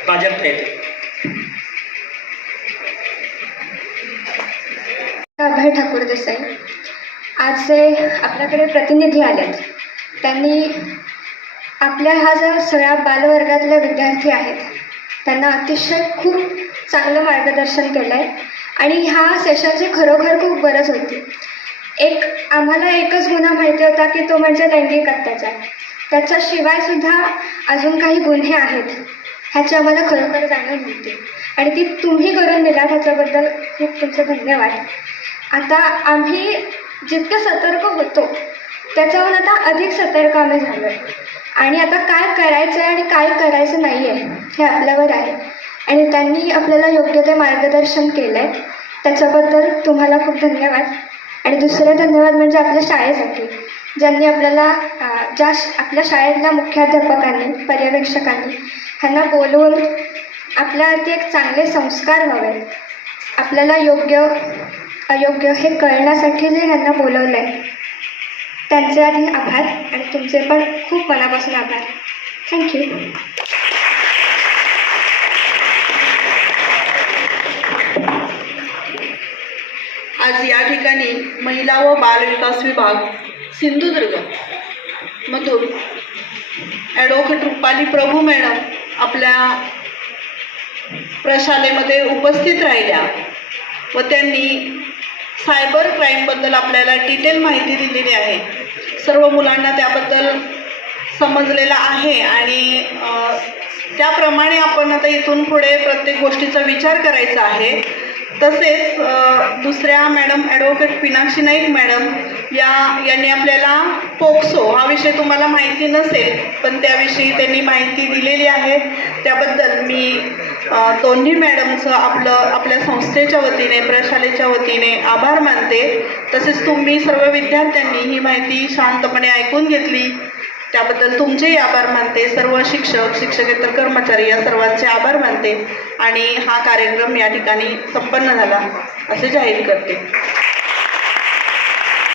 प्राजक्ता येते. अभय ठाकूर देसाई. आज जे आपल्याकडे प्रतिनिधी आलेत त्यांनी आपल्या हा जो सगळ्या बालवर्गातले विद्यार्थी आहेत त्यांना अतिशय खूप चांगलं मार्गदर्शन केलं आहे आणि ह्या सेशनची खरोखर खूप गरज होती. आम्हाला एकच गुन्हा माहिती होता की तो म्हणजे लैंगिक अत्याचार. त्याच्याशिवाय सुद्धा अजून काही गुन्हे आहेत ह्याची आम्हाला खरोखर जाणीव नव्हती आणि ती तुम्ही करून दिला त्याच्याबद्दल खूप तुमचं धन्यवाद. आता आम्ही जितके सतर्क होतो त्याच्याहून आता अधिक सतर्क आम्ही झालो आहे आणि आता काय करायचं आहे आणि काय करायचं नाही आहे हे आपल्यावर आहे आणि त्यांनी आपल्याला योग्य ते मार्गदर्शन केलं आहे त्याच्याबद्दल तुम्हाला खूप धन्यवाद. आणि दुसरं धन्यवाद म्हणजे आपल्या शाळेसाठी ज्यांनी आपल्याला आपल्या शाळेतल्या मुख्याध्यापकांनी पर्यवेक्षकांनी ह्यांना बोलवून आपल्यावरती एक चांगले संस्कार व्हावे, आपल्याला योग्य अयोग्य हे कळण्यासाठी जे ह्यांना बोलवलं आहे त्यांचे आधी आभार आणि तुमचे पण खूप मनापासून आभार. थँक्यू. आज या ठिकाणी महिला व बालविकास विभाग सिंधुदुर्ग मधून ॲडव्होकेट रुपाली प्रभू मॅडम आपल्या प्रशालेमध्ये उपस्थित राहिल्या व त्यांनी सायबर क्राईमबद्दल आपल्याला डिटेल माहिती दिलेली आहे. सर्व मुलांना त्याबद्दल समजलेलं आहे आणि त्याप्रमाणे आपण आता इथून पुढे प्रत्येक गोष्टीचा विचार करायचा आहे. तसेच दुसऱ्या मॅडम ॲडव्होकेट पिनाक्षी नाईक मॅडम यांनी आपल्याला पोक्सो हा विषय तुम्हाला माहिती नसेल पण त्याविषयी त्यांनी माहिती दिलेली आहे. त्याबद्दल मी दोन्ही मॅडमचं आपल्या संस्थेच्या वतीने प्रशालेच्या वतीने आभार मानते. तसेच तुम्ही सर्व विद्यार्थ्यांनी ही माहिती शांतपणे ऐकून घेतली त्याबद्दल तुमचेही आभार मानते. सर्व शिक्षक शिक्षकेतर कर्मचारी या सर्वांचे आभार मानते आणि हा कार्यक्रम या ठिकाणी संपन्न झाला असे जाहीर करते.